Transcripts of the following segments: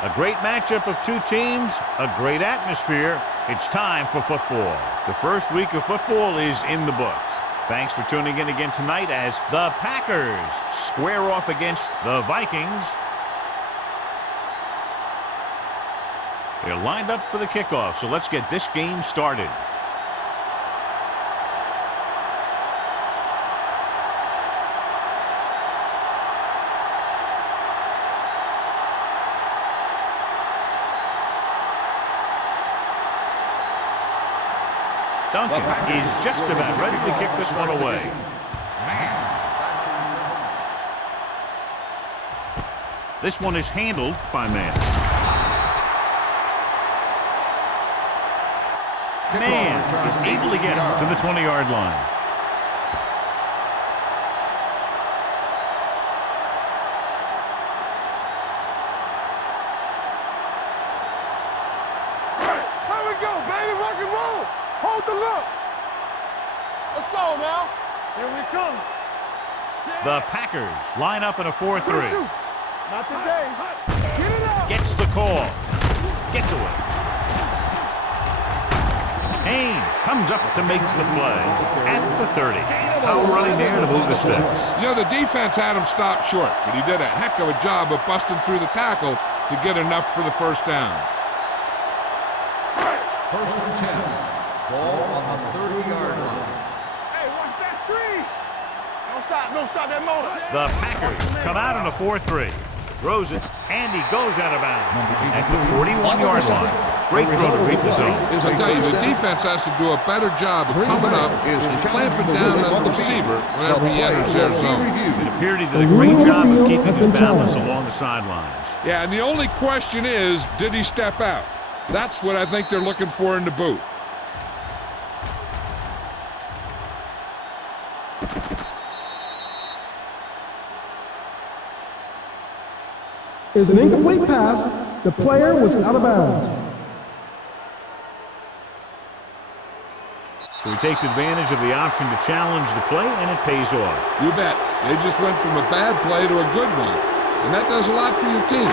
A great matchup of two teams, a great atmosphere. It's time for football. The first week of football is in the books. Thanks for tuning in again tonight as the Packers square off against the Vikings. They're lined up for the kickoff, so let's get this game started. Duncan is just about ready to kick this one away. This one is handled by Man. Man is able to get him to the 20-yard line. There we go, baby. Rock and roll. Hold the look. Let's go now. Here we come. The Packers line up in a 4-3. Not today. Get it up. Gets the call. Gets away. Haynes comes up to make the play at the 30. Power running there to move the sticks. You know, the defense had him stop short, but he did a heck of a job of busting through the tackle to get enough for the first down. First and 10. Ball on the 30-yard line. Hey, watch that screen. Don't stop that motor. The Packers come out in a 4-3. Throws it, and he goes out of bounds at the 41-yard line. Great throw to beat the zone. I'll tell you, the defense has to do a better job of coming up and clamping down on the receiver whenever he enters their zone. It appeared he did a great job of keeping his balance along the sidelines. Yeah, and the only question is, did he step out? That's what I think they're looking for in the booth. Is an incomplete pass. The player was out of bounds. So he takes advantage of the option to challenge the play, and it pays off. You bet. They just went from a bad play to a good one. And that does a lot for your team.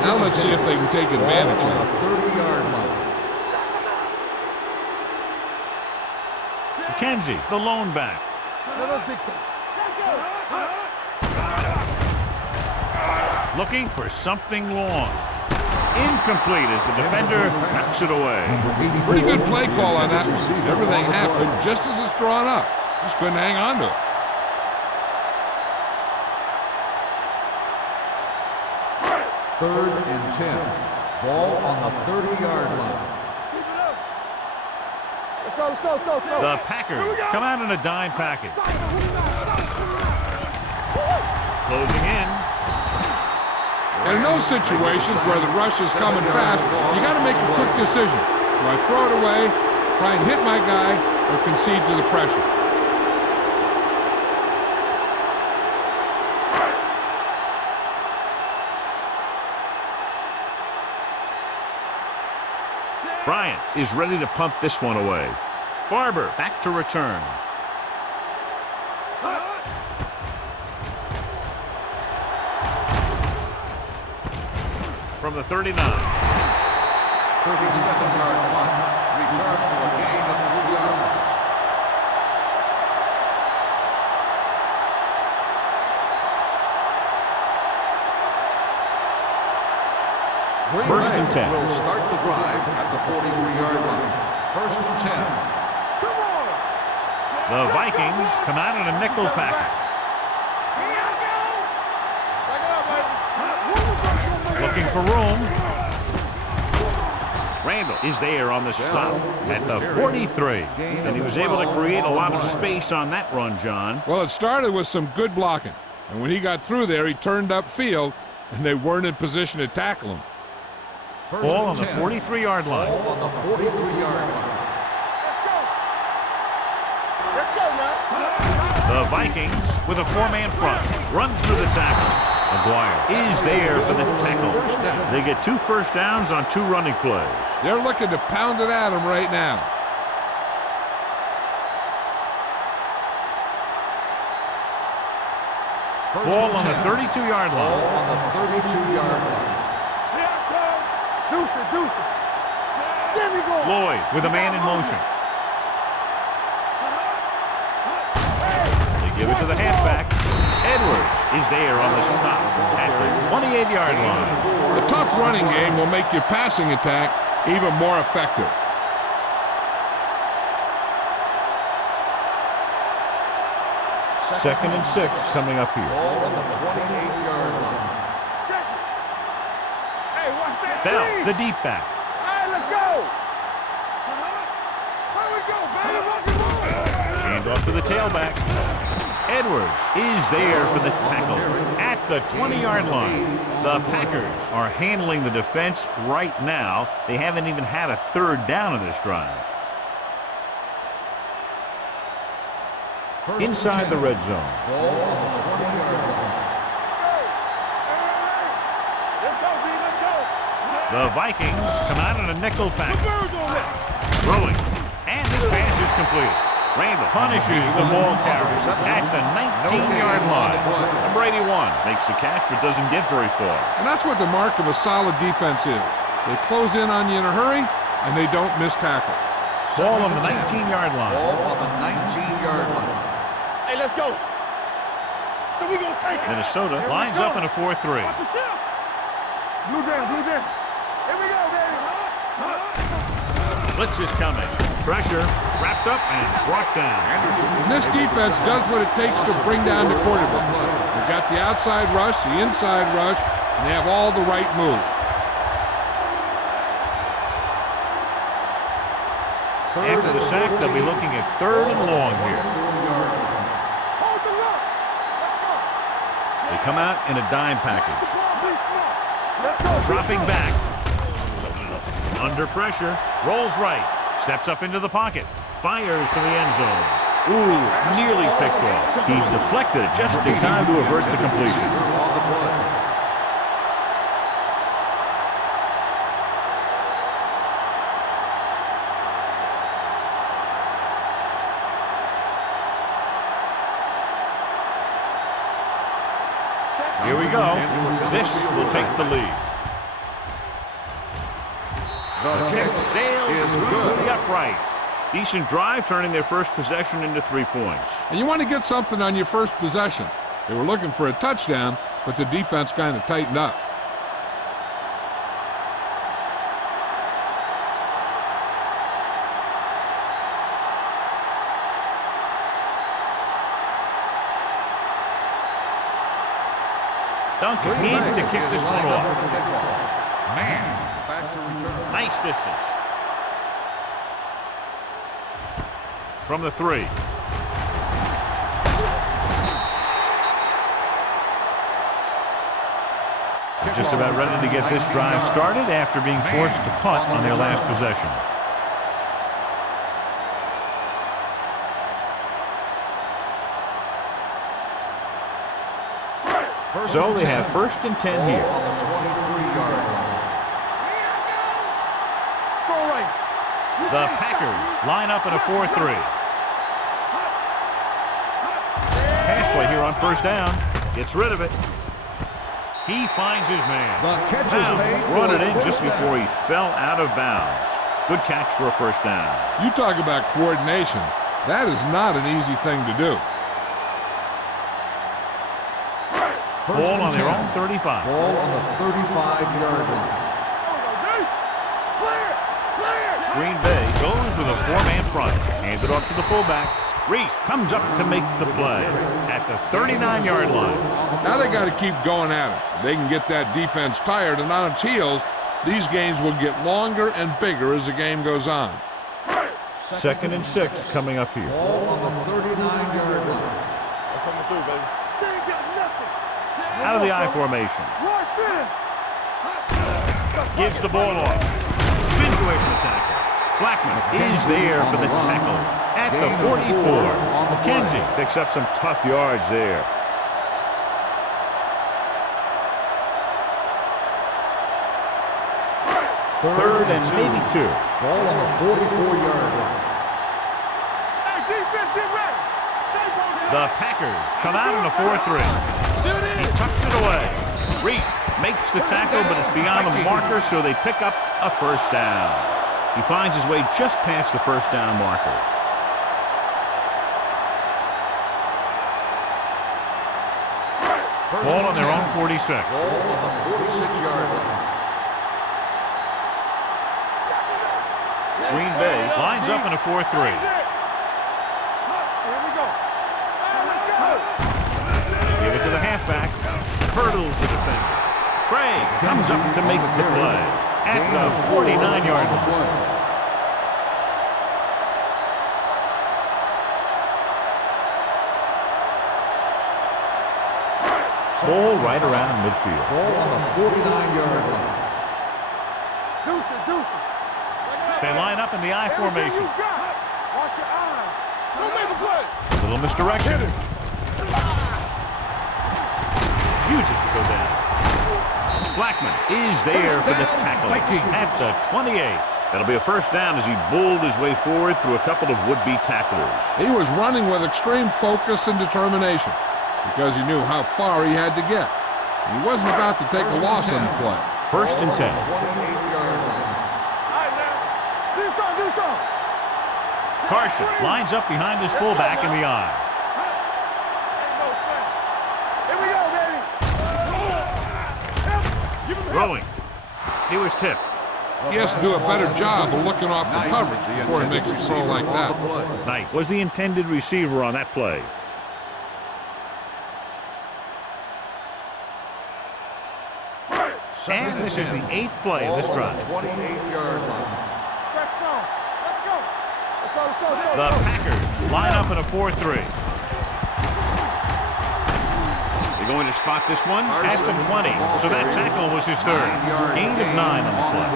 Now let's see if they can take advantage of it. 30-yard line. McKenzie, the lone back. Looking for something long. Incomplete as the defender knocks it away. Pretty good play call on that one. Everything happened just as it's drawn up. Just couldn't hang on to it. Third and 10. Ball on the 30-yard line. Let's go. The Packers come out in a dime package. Closing in. And in those situations where the rush is coming fast, you got to make a quick decision. Do I throw it away, try and hit my guy, or concede to the pressure? Bryant is ready to pump this one away. Barber back to return. From the 39. 37-yard punt. Return for a gain of 3 yards. First and 10. Will start the drive at the 43-yard line. First and 10. Come on. The Vikings come out in a nickel package. Looking for room. Randall is there on the stop at the 43. And he was able to create a lot of space on that run, John. Well, it started with some good blocking. And when he got through there, he turned upfield, and they weren't in position to tackle him. Ball on the 43-yard line. Ball on the 43-yard line. Let's go now. The Vikings with a four-man front. Runs through the tackle. McGuire is there for the tackle. They get 2 first downs on 2 running plays. They're looking to pound it at him right now. Ball on the 32-yard line. Ball on the 32-yard line. Lloyd with a man in motion. They give it to the halfback. Edwards is there on the stop at the 28-yard line. A tough running game will make your passing attack even more effective. Second and 6 coming up here. Ball on the 28-yard line. Hey, watch that. Bell, the deep back. All right, let's go. Where we go, baby? Rock and roll. Hand off to the tailback. Edwards is there for the tackle at the 20-yard line. The Packers are handling the defense right now. They haven't even had a third down in this drive. Inside the red zone. Ball on the 20-yard line. Let's go, B. Let's go. The Vikings come out in a nickel The package. birds on that. Throwing. And this pass is completed. Randall punishes the ball carrier at the 19-yard line. Number 81 makes the catch but doesn't get very far. And that's what the mark of a solid defense is. They close in on you in a hurry, and they don't miss tackle. Ball on the 19-yard line. Ball on the 19-yard line. Hey, let's go. So we gonna take it. Minnesota lines up in a 4-3. Watch yourself. Blue down, blue down. Here we go, baby. Blitz is coming. Pressure, wrapped up and brought down. And this defense does what it takes to bring down the quarterback. They've got the outside rush, the inside rush, and they have all the right moves. After the sack, they'll be looking at 3rd and long here. Hold the look. Let's go. They come out in a dime package. Be smart. Let's go. Dropping back. Under pressure. Rolls right. Steps up into the pocket. Fires to the end zone. Ooh, nearly picked off. He deflected it just in time to avert the completion. On the play. Here we go. This will take the lead. The kick sails through the uprights. Decent drive, turning their first possession into 3 points. And you want to get something on your first possession. They were looking for a touchdown, but the defense kind of tightened up. Duncan needing to kick this one off. Man, back to return. Nice distance. From the 3. Just about ready to get this drive started after being forced to punt on their last possession. So they have 1st and 10 Ball here. on the 23-yard line. Throw right. The Packers line up in a 4-3. Pass play here on 1st down. Gets rid of it. He finds his man. The catch is made. Brought it in just before he fell out of bounds. Good catch for a 1st down. You talk about coordination. That is not an easy thing to do. Ball on their own 35. Ball on the 35-yard line. Clear. Clear. Green Bay goes with a 4-man front. Hands it off to the fullback. Reese comes up to make the play at the 39-yard line. Now they got to keep going at it. They can get that defense tired and on its heels. These games will get longer and bigger as the game goes on. 2nd and 6 coming up here. Ball on the 39-yard line. I'm coming through, baby. They ain't got nothing. Out of the I formation. Rush in. Gives the ball off. Spins away from the tackle. Blackman is there for the tackle at the 44. McKenzie picks up some tough yards there. Third and maybe 2. Ball on the 44-yard line. Hey, defense, get ready. The Packers come out in a 4-3. He tucks it away. Reese Makes the tackle, but it's beyond the marker, so they pick up a first down. He finds his way just past the first down marker. Ball on their own 46. Ball on the 46-yard line. Green Bay lines up in a 4-3. Here we go. Give it to the halfback. Hurdles the defender. Craig comes up to make the play at the 49-yard line. Ball right around midfield. Ball on the 49-yard line. Deuce. They line up in the I formation. Watch your eyes. Don't make a play. Little misdirection. Refuses to go down. Blackman is there for the tackle at the 28. That'll be a first down as he bulled his way forward through a couple of would-be tacklers. He was running with extreme focus and determination because he knew how far he had to get. He wasn't about to take a loss on the play. First and 10. 28-yard line. All right, now. Do something. Carson lines up behind his fullback in the I. Ain't no thing. Here we go, baby. Throwing. He was tipped. He has to do a better job of looking off the coverage before he makes a throw like that. Knight was the intended receiver on that play. And this is the 8th play of this drive. 28-yard line. Let's go. The Packers line up in a 4-3. They're going to spot this one at the 20. So that tackle was his third. Gain of 9 on the play.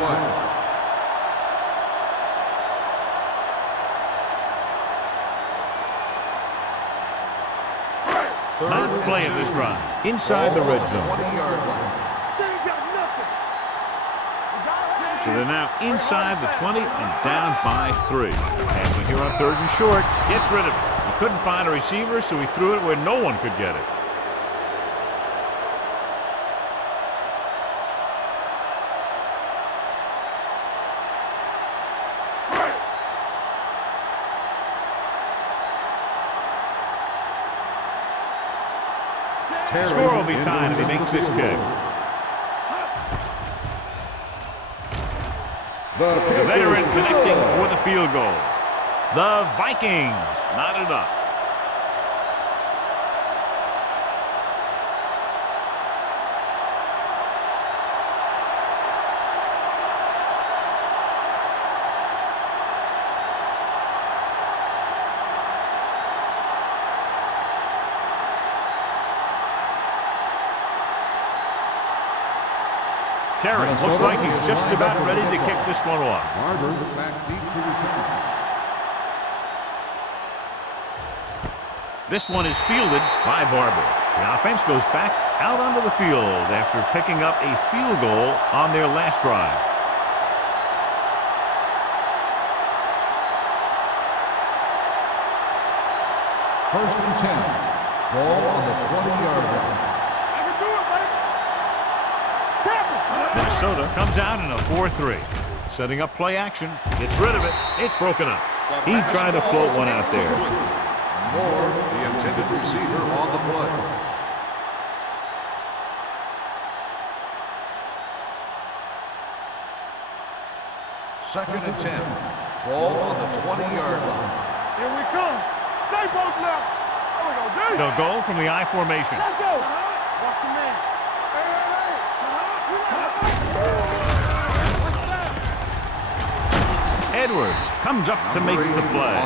Ninth play of this drive. Inside the red zone. 20-yard line. So they're now inside the 20 and down by 3. Passing here on 3rd and short. Gets rid of it. He couldn't find a receiver, so he threw it where no one could get it. The score will be tied if he makes this kick. The veteran connecting for the field goal. The Vikings knotted up. Terry looks like he's just about ready to kick this one off. Barber back deep to return. This one is fielded by Barber. The offense goes back out onto the field after picking up a field goal on their last drive. First and 10. Ball on the 20-yard line. Minnesota comes out in a 4-3. Setting up play action. Gets rid of it. It's broken up. He tried to float one out there. Moore, the intended receiver, on the play. Second and 10. Ball on the 20-yard line. Here we come. Stay both left. There we go, dude. They'll go from the I formation. Let's go. Watch your man. Edwards comes up to make the play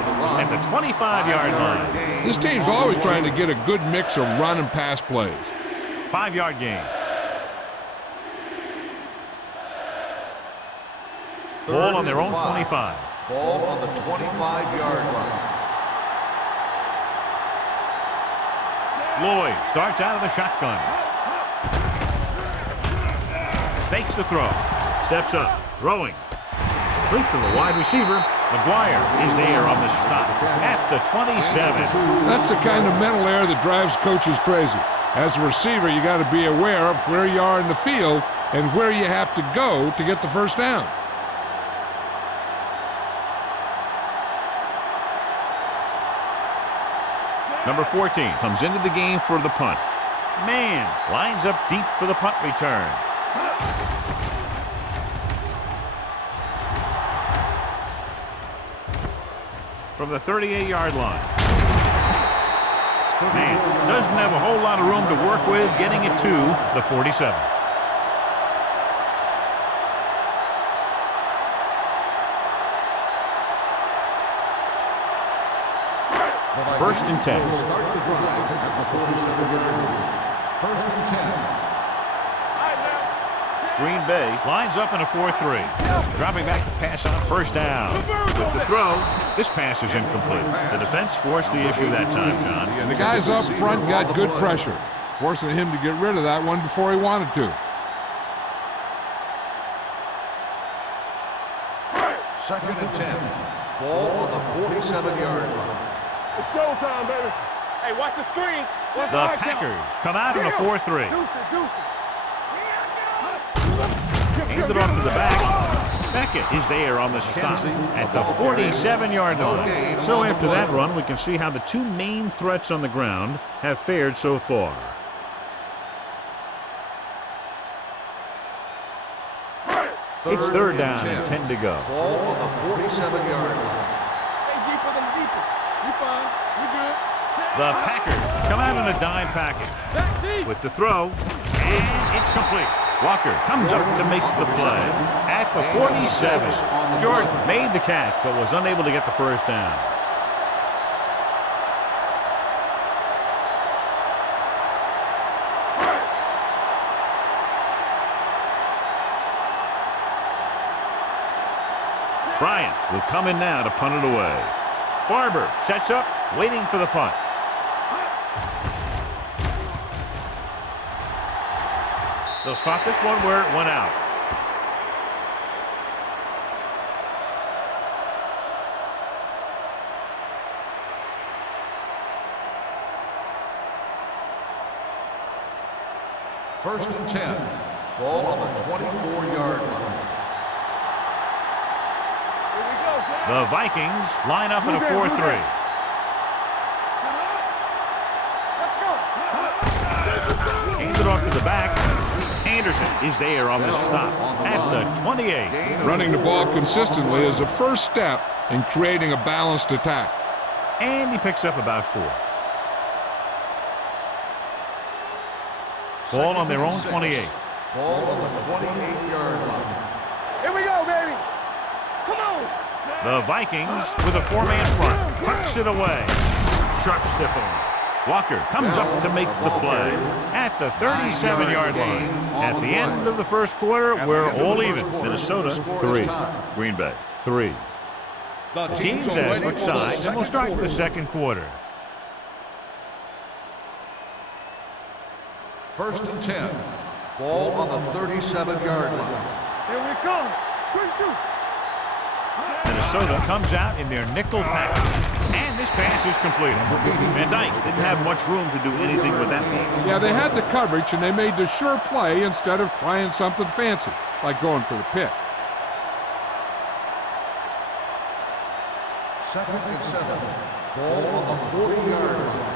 at the 25-yard line. This team's always trying to get a good mix of run and pass plays. 5-yard gain. Ball on their own 25. Ball on the 25-yard line. Lloyd starts out of the shotgun. Fakes the throw. Steps up. Throwing. Complete to the wide receiver. McGuire is there on the stop at the 27. That's the kind of mental error that drives coaches crazy. As a receiver, you got to be aware of where you are in the field and where you have to go to get the first down. Number 14 comes into the game for the punt. Man lines up deep for the punt return. From the 38-yard line. Man doesn't have a whole lot of room to work with, getting it to the 47. First and 10. Start the drive at the 47-yard line. First and 10. Green Bay lines up in a 4-3. Dropping back to pass on first down. With the throw, this pass is incomplete. The defense forced the issue that time, John. And the guys up front got good pressure, forcing him to get rid of that one before he wanted to. Second and 10. Ball on the 47-yard line. It's showtime, baby. Hey, watch the screen. The Packers come out in a 4-3. Hands it off to the back. Beckett is there on the stop at the 47-yard line. So after that run, we can see how the two main threats on the ground have fared so far. It's third down and 10 to go. Ball on the 47-yard line. Stay deeper than the deepest. You fine. You good. The Packers come out in a dime package with the throw, and it's complete. Walker comes up to make the play at the 47. Jordan made the catch but was unable to get the first down. Bryant will come in now to punt it away. Barber sets up, waiting for the punt. They'll spot this one where it went out. First and 10. Ball on the 24-yard line. The Vikings line up in a 4-3. Hands it off to the back. Anderson is there on the stop at the 28. Running the ball consistently is the first step in creating a balanced attack. And he picks up about 4. Ball on their own 28. Ball on the 28-yard line. Here we go, baby. Come on. The Vikings with a 4-man front. Tucks it away. Sharp stiff on. Walker comes up to make the play at the 37-yard line. At the end of the first quarter, we're all even. Minnesota 3, Green Bay 3. The teams as switch sides, and we'll start the second quarter. First and 10. Ball on the 37-yard line. Here we come. Quick shoot. Minnesota comes out in their nickel package, and this pass is completed. Van Dyke didn't have much room to do anything with that ball. Yeah, they had the coverage, and they made the sure play instead of trying something fancy, like going for the pick. Second and 7. Ball on the 40-yard line.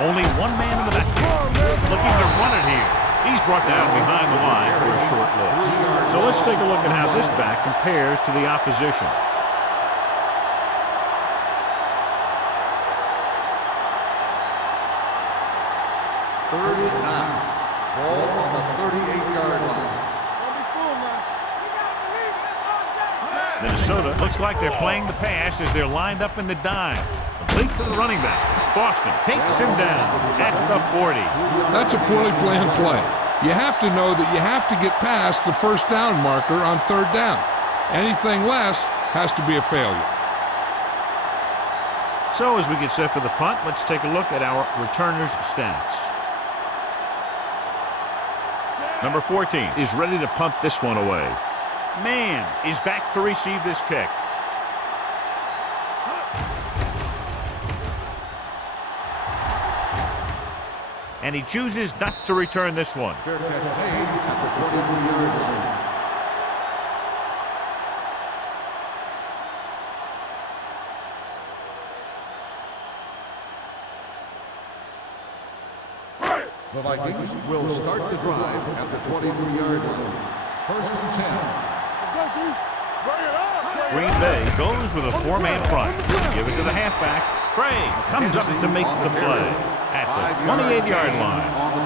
Only one man in the backfield looking to run it here. He's brought down behind the line for a short loss. So let's take a look at how this back compares to the opposition. Third and 9. Ball on the 38-yard line. Don't be fooled, man. Minnesota looks like they're playing the pass as they're lined up in the dime. Complete to the running back. Boston takes him down at the 40. That's a poorly planned play. You have to know that you have to get past the first down marker on third down. Anything less has to be a failure. So as we get set for the punt, let's take a look at our returners' stats. Number 14 is ready to punt this one away. Man is back to receive this kick. and he chooses not to return this one. Fair catch made at the 23-yard line. The Vikings will start the drive at the 23-yard line. 1st and 10. Green Bay goes with a four-man front. Give it to the halfback. Craig comes up to make the play at the 28-yard line.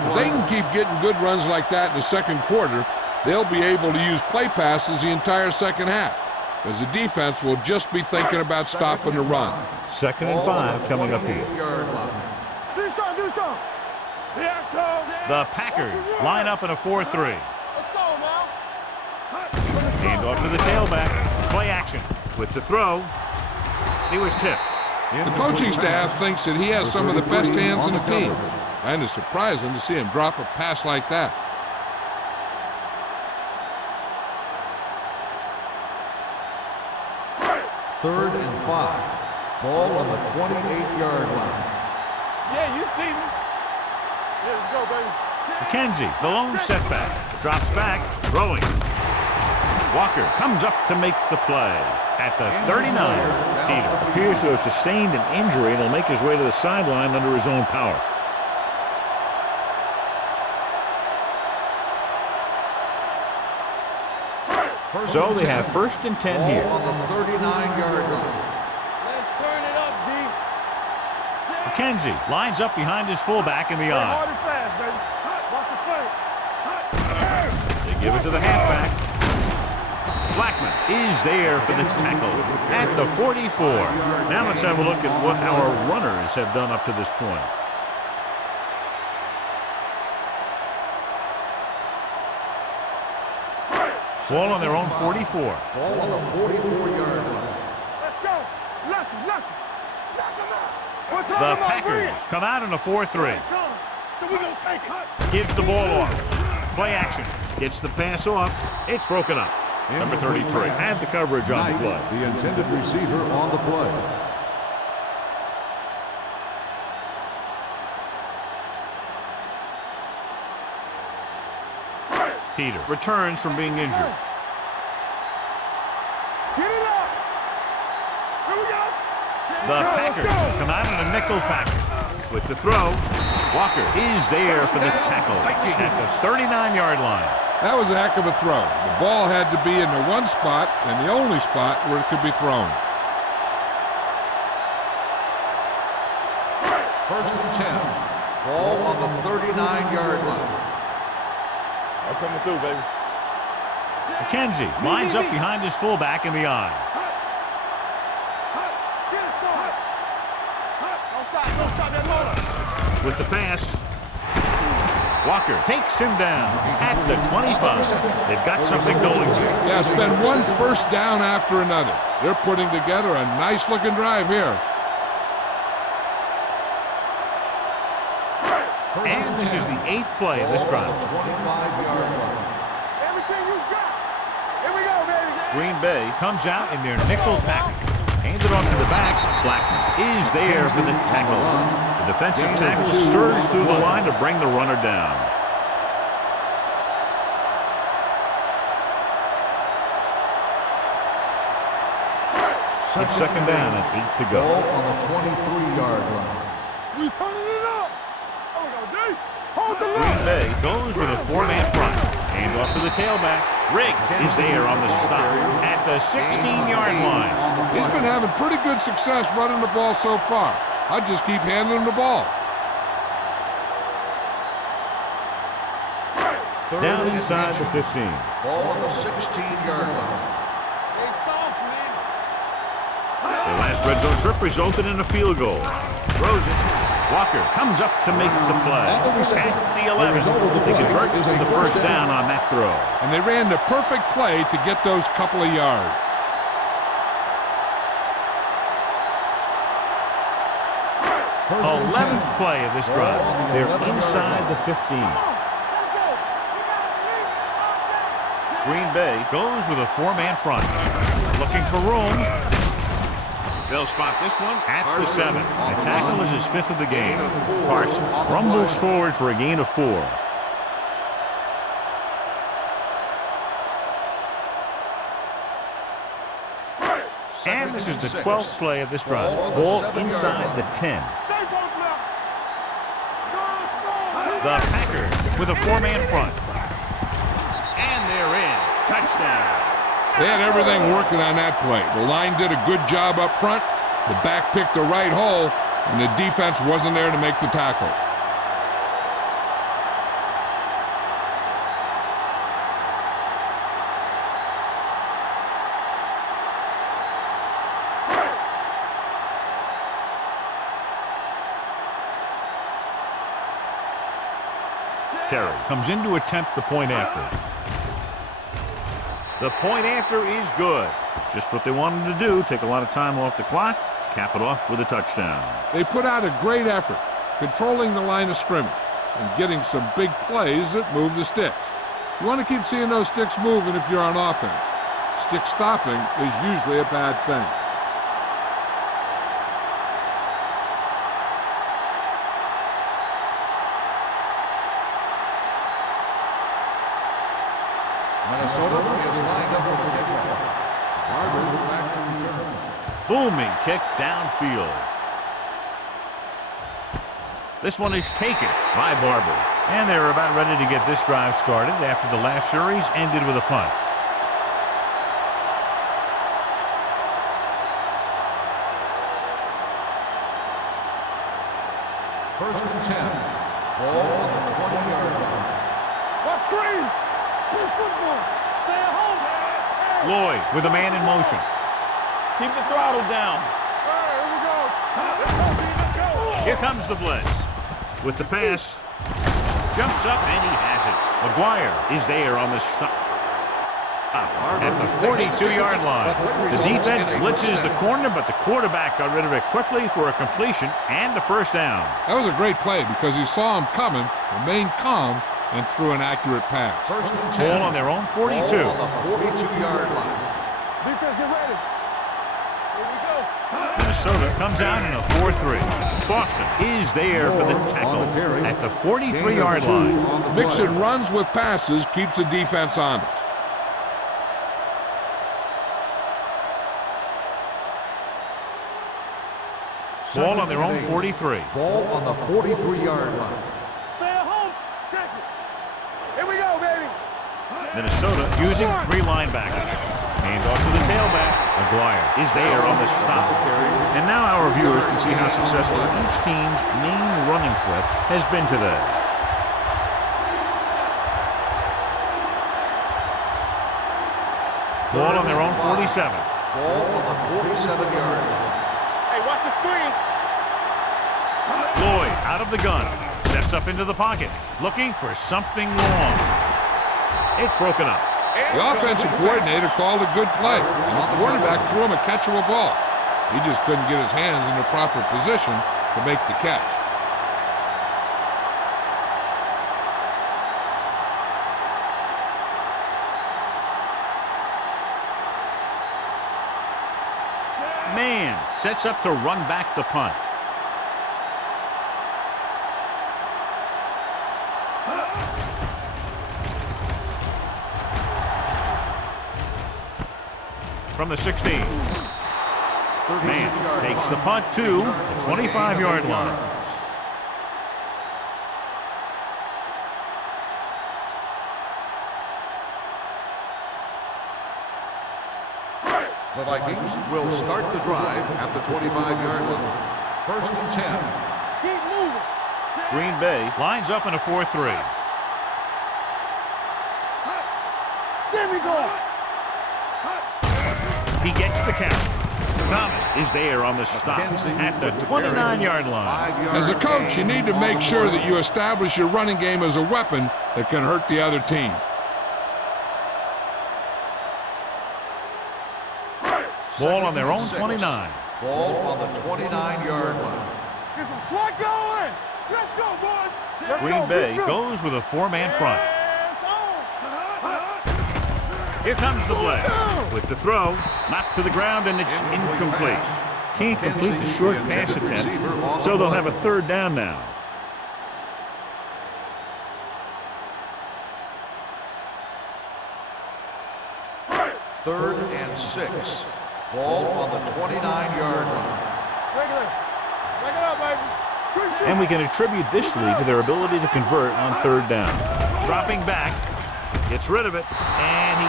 If they can keep getting good runs like that in the second quarter, they'll be able to use play passes the entire second half, as the defense will just be thinking about stopping the run. 2nd and 5 coming up here. Do something. The Packers line up in a 4-3. Let's go now. Hand off to the tailback. Play action with the throw. He was tipped. The coaching staff thinks that he has some of the best hands in the team, and it's surprising to see him drop a pass like that. Third and 5. Ball on the 28-yard line. Yeah, you see me. Yeah, let's go, baby. McKenzie, the lone setback, drops back, throwing. Walker comes up to make the play at the 39. Peter appears to have sustained an injury and will make his way to the sideline under his own power. So they have 1st and 10 here. On the 39-yard line. Let's turn it up, D. McKenzie lines up behind his fullback in the Hard eye. and fast, baby. Watch the play. They give it to the halfback. Blackman is there for the tackle at the 44. Now let's have a look at what our runners have done up to this point. Ball on their own 44. Ball on the 44-yard line. Let's go. Lucky. Knock him out. What's The Packers come out in a 4-3. So we gonna take it. Gives the ball off. Play action. Gets the pass off. It's broken up. Number 33 had the coverage on the play. The intended receiver on the play. Peter returns from being injured. Get it up. Here we go. The Packers come out in a nickel package. With the throw, Walker is there for the tackle at the 39-yard line. That was a heck of a throw. The ball had to be in the one spot and the only spot where it could be thrown. 1st and 10. Ball on the 39-yard line. I'm coming through, baby. McKenzie lines up behind his fullback in the eye. Don't stop that motor. With the pass, Walker takes him down at the 25. They've got something going here. Yeah, it's been one first down after another. They're putting together a nice-looking drive here. And this is the 8th play of this drive. 25-yard line. Everything you got. Here we go, baby. Green Bay comes out in their nickel package. Handed off to the back. Blackman is there for the tackle. The defensive tackle stirs through the line to bring the runner down. It's 2nd down and 8 to go. Ball on the 23-yard line. We turning it up. Hold on, D. Hold the Green line. Bay goes with a 4-man front. Hand off to the tailback. Riggs is there on the stop at the 16-yard line. He's been having pretty good success running the ball so far. I just keep handing him the ball. Down inside the 15. Ball on the 16-yard line. They soft, man. Their last red zone trip resulted in a field goal. Throws it. Walker comes up to make the play. At the 11. They convert to the first down on that throw. And they ran the perfect play to get those couple of yards. First and 11th 10. play of this drive. They're inside the 15. Green Bay goes with a 4-man front. Looking for room. They'll spot this one at the 7. The tackle is his 5th of the game. Carson rumbles forward for a gain of 4. And this is the 12th play of this drive. Ball inside the 10. The Packers with a 4-man front. And they're in. Touchdown. They had everything working on that play. The line did a good job up front. The back picked the right hole, and the defense wasn't there to make the tackle. Terry comes in to attempt the point after. The point after is good. Just what they wanted to do, take a lot of time off the clock, cap it off with a touchdown. They put out a great effort, controlling the line of scrimmage and getting some big plays that move the sticks. You want to keep seeing those sticks moving if you're on offense. Stick stopping is usually a bad thing. Minnesota is lined up for the kickoff. Barber back to return. Booming kick downfield. This one is taken by Barber. And they're about ready to get this drive started after the last series ended with a punt. First and 10. Ball on the 20-yard line. What screen? Good football. Stay at home. Lloyd with a man in motion. Keep the throttle down. Here we go. Let's go. Here comes the blitz. With the pass. Jumps up and he has it. McGuire is there on the stop. At the 42-yard line. The defense blitzes the corner, but the quarterback got rid of it quickly for a completion and a first down. That was a great play because he saw him coming, remained calm, and threw an accurate pass. First and 10. Ball on their own 42. Ball on the 42-yard line. Defense, get ready. Here we go. Minnesota comes out in a 4-3. Boston is there for the tackle at the 43-yard line. Mixing runs with passes keeps the defense honest. Ball on their own 43. Ball on the 43-yard line. Stay at home. Check it. Here we go, baby. Minnesota using 3 linebackers. Hand off to the tailback. McGuire is there on the stop. And now our viewers can see how successful each team's main running threat has been today. Ball on their own 47. Ball on the 47-yard line. Hey, watch the screen. Lloyd out of the gun. Steps up into the pocket. Looking for something long. It's broken up. The offensive coordinator called a good play, and the quarterback threw him a catchable ball. He just couldn't get his hands in the proper position to make the catch. Man sets up to run back the punt. From the 16. Man takes the punt to the 25-yard line. The Vikings will start the drive at the 25-yard line. First and 10. Keep moving. Green Bay lines up in a 4-3. There we go. He gets the count. Thomas is there on the stop at the 29-yard line. As a coach, you need to make sure that you establish your running game as a weapon that can hurt the other team. Ball on their own 29. Ball on the 29-yard line. Get some slot going. Let's go, boys. Let's Green go. Bay Let's go. goes with a 4-man front. Here comes the blitz. With the throw, knocked to the ground, and it's incomplete. can't complete the short pass attempt, so they'll have a third down now. Third and 6. Ball on the 29-yard line. Break it up, baby. And we can attribute this lead to their ability to convert on third down. Dropping back, gets rid of it, and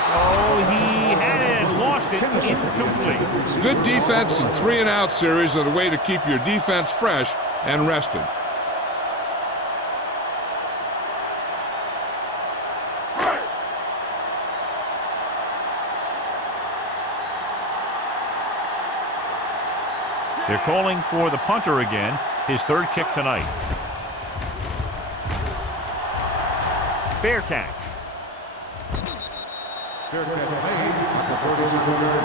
he had it and lost it, incomplete. Good defense and 3-and-out series are the way to keep your defense fresh and rested. They're calling for the punter again, his third kick tonight. Fair catch. Fair catch made at the 37-yard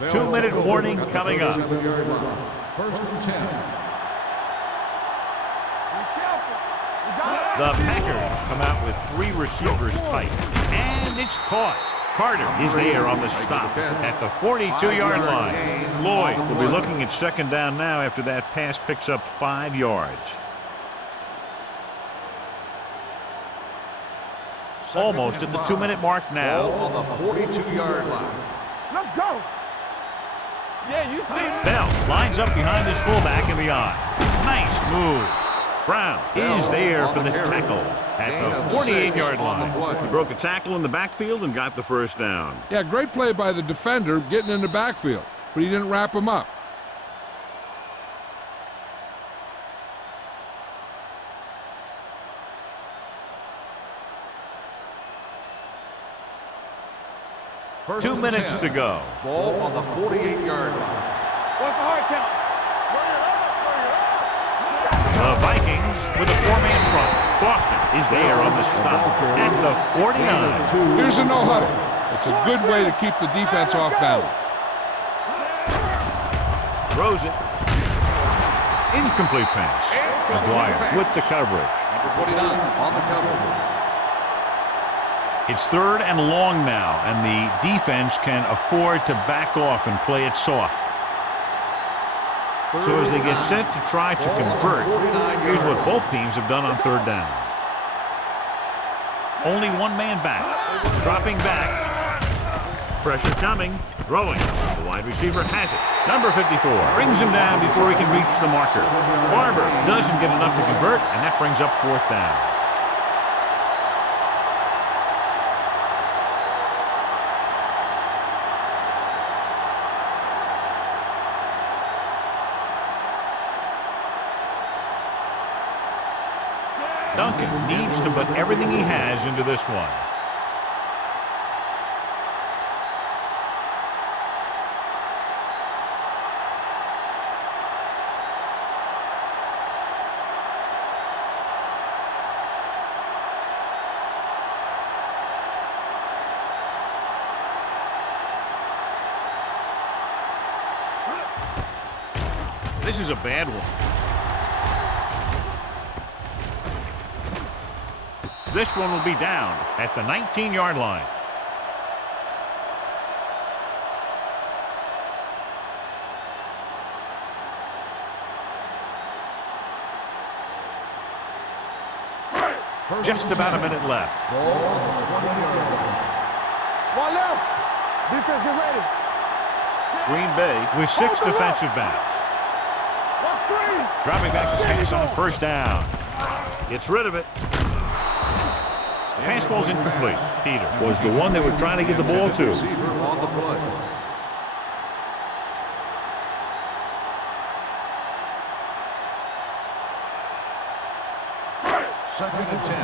line. Two-minute warning coming up. First and 10. The Packers come out with 3 receivers tight, and it's caught. Carter is there on the stop at the 42-yard line. Lloyd will be looking at second down now after that pass picks up 5 yards. Almost at the 2-minute mark now. Ball on the 42-yard line. Let's go. Yeah, you see it. Bell lines up behind his fullback in the eye. Nice move. Brown is there for the tackle at the 48-yard line. He broke a tackle in the backfield and got the first down. Yeah, great play by the defender getting in the backfield, but he didn't wrap him up. First 2 and minutes 10. to go. Ball on the 48-yard line. What's the hard count? The Vikings with a 4-man front. Boston is there on the stop at the 49. Here's a no-huddle. It's a good way to keep the defense off balance. Throws it. Incomplete pass. McGuire with the coverage. Number 29 on the coverage. It's third and long now, and the defense can afford to back off and play it soft. So as they get set to try to convert, here's what both teams have done on third down. Only one man back. Dropping back. Pressure coming. Throwing. The wide receiver has it. Number 54 brings him down before he can reach the marker. Barber doesn't get enough to convert, and that brings up fourth down. Duncan needs to put everything he has into this one. This is a bad one. This one will be down at the 19-yard line. Just about a minute left. Ball on the 20-yard line. One left. Defense, get ready. Green Bay with 6 defensive backs. One screen. Dropping back to pass on first down. Gets rid of it. The pass falls incomplete. Peter was the one they were trying to get the ball to. Receiver on the play. Second and 10.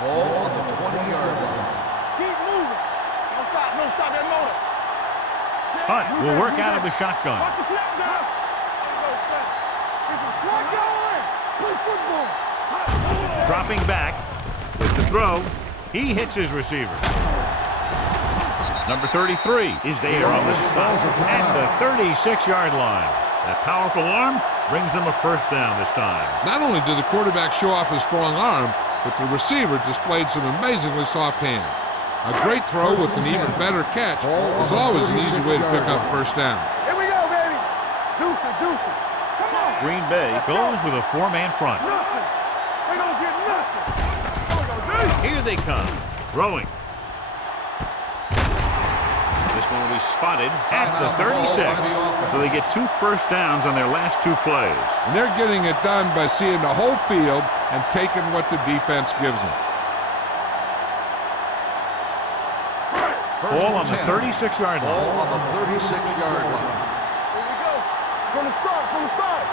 Ball on the 20-yard line. Keep moving. Don't stop. Don't stop that motor. Hunt will work out of the shotgun. Watch the snap down. It's a slot going. Play football. Dropping back with the throw. He hits his receiver. Number 33 is there on the stop at the 36-yard line. That powerful arm Brings them a first down this time. Not only did the quarterback show off his strong arm, but the receiver displayed some amazingly soft hands. A great throw with an even better catch is always an easy way to pick up first down. Here we go, baby. Deuce it, deuce it. Come on. Green Bay goes with a four-man front. Nothing. They don't get nothing. Here they come. Throwing. This one will be spotted at the 36. So they get 2 first downs on their last 2 plays. And they're getting it done by seeing the whole field and taking what the defense gives them. Ball on the 36-yard line. Ball on the 36-yard line. Here we go. From the start, from the start.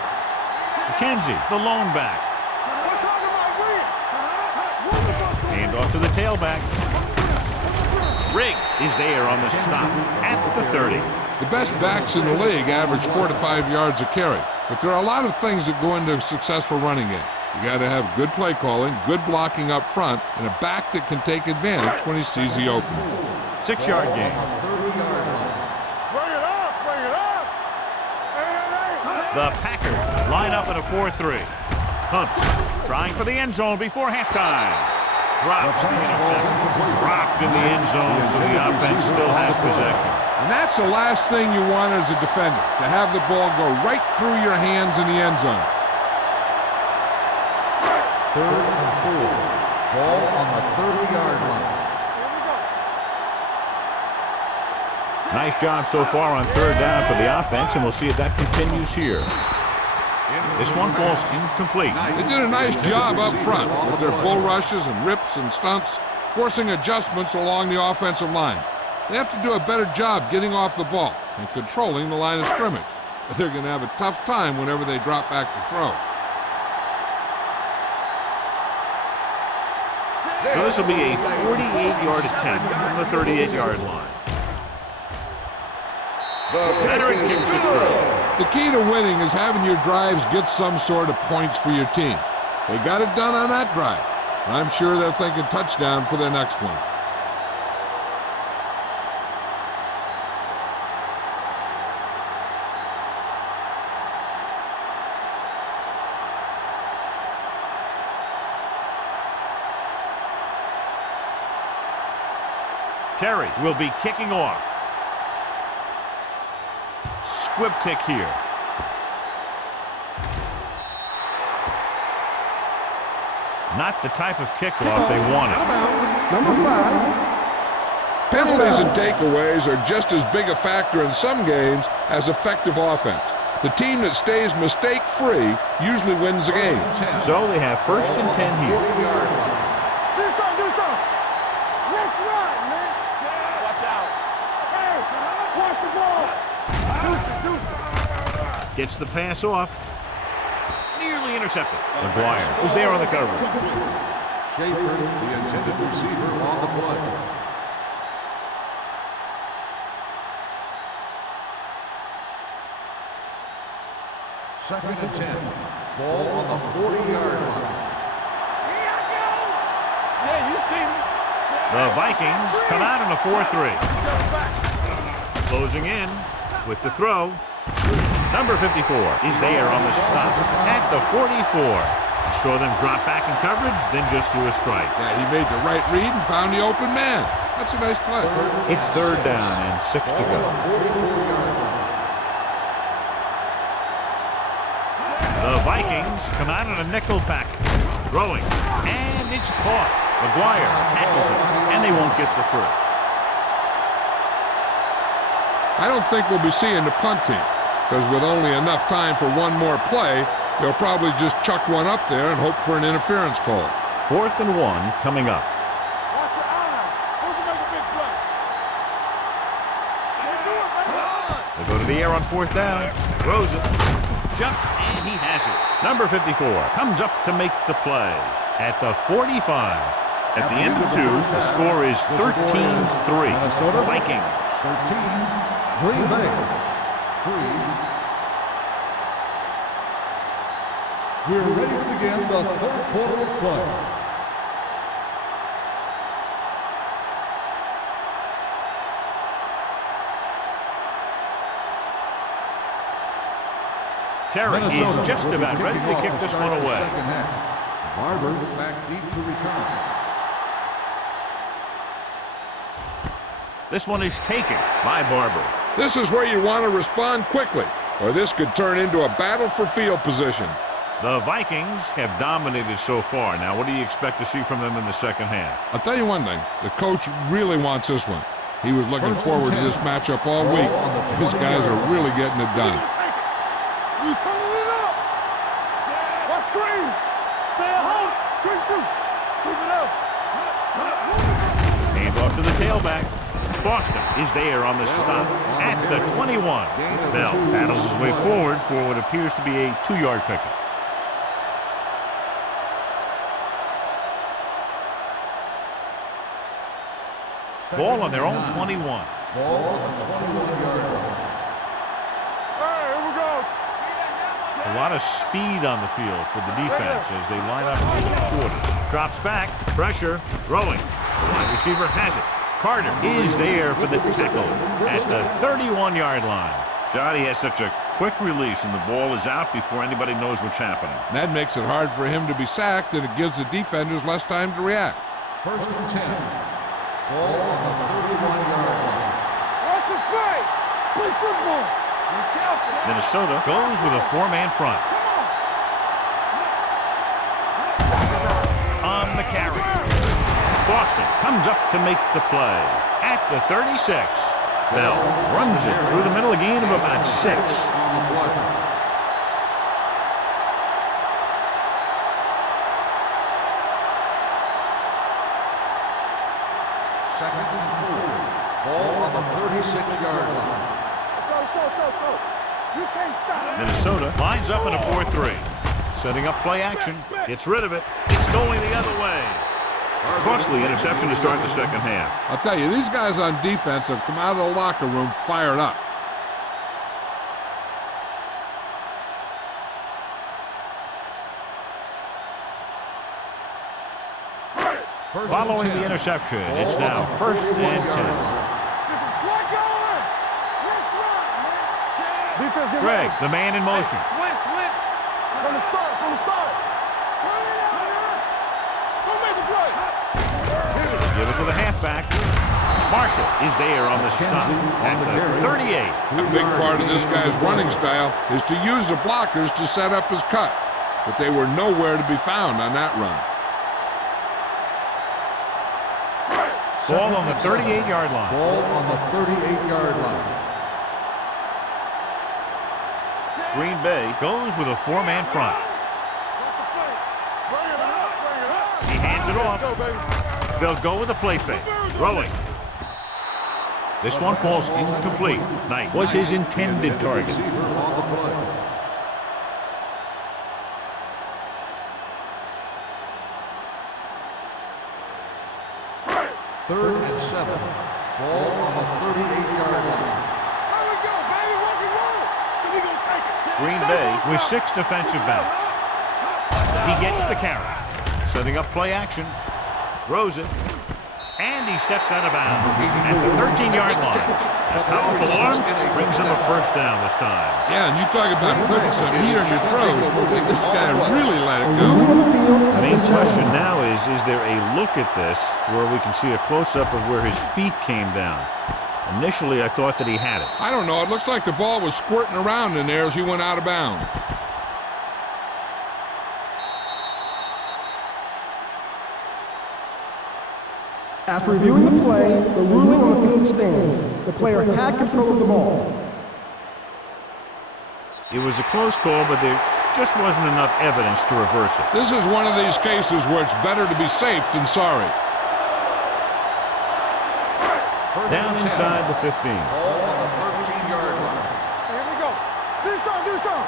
McKenzie, the lone back. We're talking about win. Hand off to the tailback. Riggs is there on the stop at the 30. The best backs in the league average 4 to 5 yards a carry. But there are a lot of things that go into a successful running game. You got to have good play calling, good blocking up front, and a back that can take advantage when he sees the opening. 6-yard gain. Bring it up, bring it up. The Packers line up in a 4-3. Hunts trying for the end zone before halftime. Drops the interception. Dropped in the end zone, so the offense still has possession. And that's the last thing you want as a defender, to have the ball go right through your hands in the end zone. 3rd and 4. Ball on the 30-yard line. Nice job so far on 3rd down for the offense, and we'll see if that continues here. This one falls incomplete. They did a nice job up front with their bull rushes and rips and stunts, forcing adjustments along the offensive line. They have to do a better job getting off the ball and controlling the line of scrimmage. But they're going to have a tough time whenever they drop back to throw. So this will be a 48-yard attempt from the 38-yard line. Veteran kicks it through. The key to winning is having your drives get some sort of points for your team. They got it done on that drive. And I'm sure they're thinking touchdown for their next one. Terry will be kicking off. Squib kick here. Not the type of kickoff they wanted. Number 5. Penalties and takeaways are just as big a factor in some games as effective offense. The team that stays mistake-free usually wins the game. So they have 1st and 10 here. Do something, do something. Let's run, man. Watch out. Hey, watch the ball. Gets the pass off. Nearly intercepted. McGuire was there on the coverage. Schaefer, the intended receiver, on the play. Second and 10. Ball on the 40-yard line. Yeah, you see me. The Vikings come out in a 4-3. Closing in with the throw. Number 54 is there on the stop at the 44. Saw them drop back in coverage, then just threw a strike. Yeah, he made the right read and found the open man. That's a nice play. It's 3rd down and 6 to go. The Vikings come out in a nickel pack. Throwing, and it's caught. McGuire tackles it, and they won't get the first. I don't think we'll be seeing the punt team, because with only enough time for one more play, they'll probably just chuck one up there and hope for an interference call. 4th and 1 coming up. Watch your eyes. Who's going to make a big play? They do it, man. They go to the air on 4th down. Throws it. Jumps, and he has it. Number 54 comes up to make the play at the 45. At the end of 2, the score is 13-3. Minnesota Vikings. 13. Green Bay. 3. We're ready to begin the 3rd quarter of play. Terry Minnesota is just will be about ready kicking to off kick the this start one of the away. second half. Barber back deep to return. This one is taken by Barber. This is where you want to respond quickly, or this could turn into a battle for field position. The Vikings have dominated so far. Now, what do you expect to see from them in the second half? I'll tell you one thing. The coach really wants this one. He was looking forward to this matchup all week. His guys are really getting it done. You turning it up. Watch screen. Stay at home. Good shoot. Keep it up. Hands off to the tailback. Boston is there on the stop at the 21. Bell battles his way forward for what appears to be a 2-yard pickup. Ball on their own 21. Ball on the 21-yard line. Hey, here we go. A lot of speed on the field for the defense as they line up in the quarter. Drops back, pressure, throwing. The wide receiver has it. Carter is there for the tackle at the 31-yard line. Johnny has such a quick release and the ball is out before anybody knows what's happening. That makes it hard for him to be sacked, and it gives the defenders less time to react. 1st and 10. Ball on the 31-yard line. Watch the play. Play football. Be careful. Minnesota goes with a 4-man front. On the carry. Boston comes up to make the play at the 36. Bell runs it through the middle, a gain of about 6. On the play. Second and 4. Ball on the 36-yard line. Let's go. You can't stop. Minnesota lines up in a 4-3. Setting up play action. Gets rid of it. It's going the other way. Costly interception to start the second half. I'll tell you, these guys on defense have come out of the locker room fired up. Following the interception, it's now 1st and 10. Slide going. Let's run, man. Defense get Greg, ready. the man in motion. Switch. From the start. Turn it out here. Go make a play. Give it to the halfback. Marshall is there on the stop at the 38. A big part of this guy's running style is to use the blockers to set up his cut, but they were nowhere to be found on that run. Ball on the 38-yard line. Ball on the 38-yard line. Green Bay goes with a 4-man front. He hands it off. They'll go with a play fake. Throwing. This one falls incomplete. Knight was his intended target. Receiver on the play. Third and 7. Ball on the 38-yard line. There we go, baby. Rock and roll. So we gonna take it. Green Bay with 6 defensive backs. He gets the carry. Setting up play action. Throws it. And he steps out of bounds at the 13-yard line. A powerful arm brings them a first down this time. Yeah, and you talk about putting some heat on your throat. This guy really let it A rule go. on the field The has main been question challenged. now is there a look at this where we can see a close-up of where his feet came down? Initially, I thought that he had it. I don't know. It looks like the ball was squirting around in there as he went out of bounds. After reviewing the play, the ruling on the field stands. The player had control of the ball. It was a close call, but there just wasn't enough evidence to reverse it. This is one of these cases where it's better to be safe than sorry. Down inside the 15. Ball on the 13-yard line. Here we go. Do some.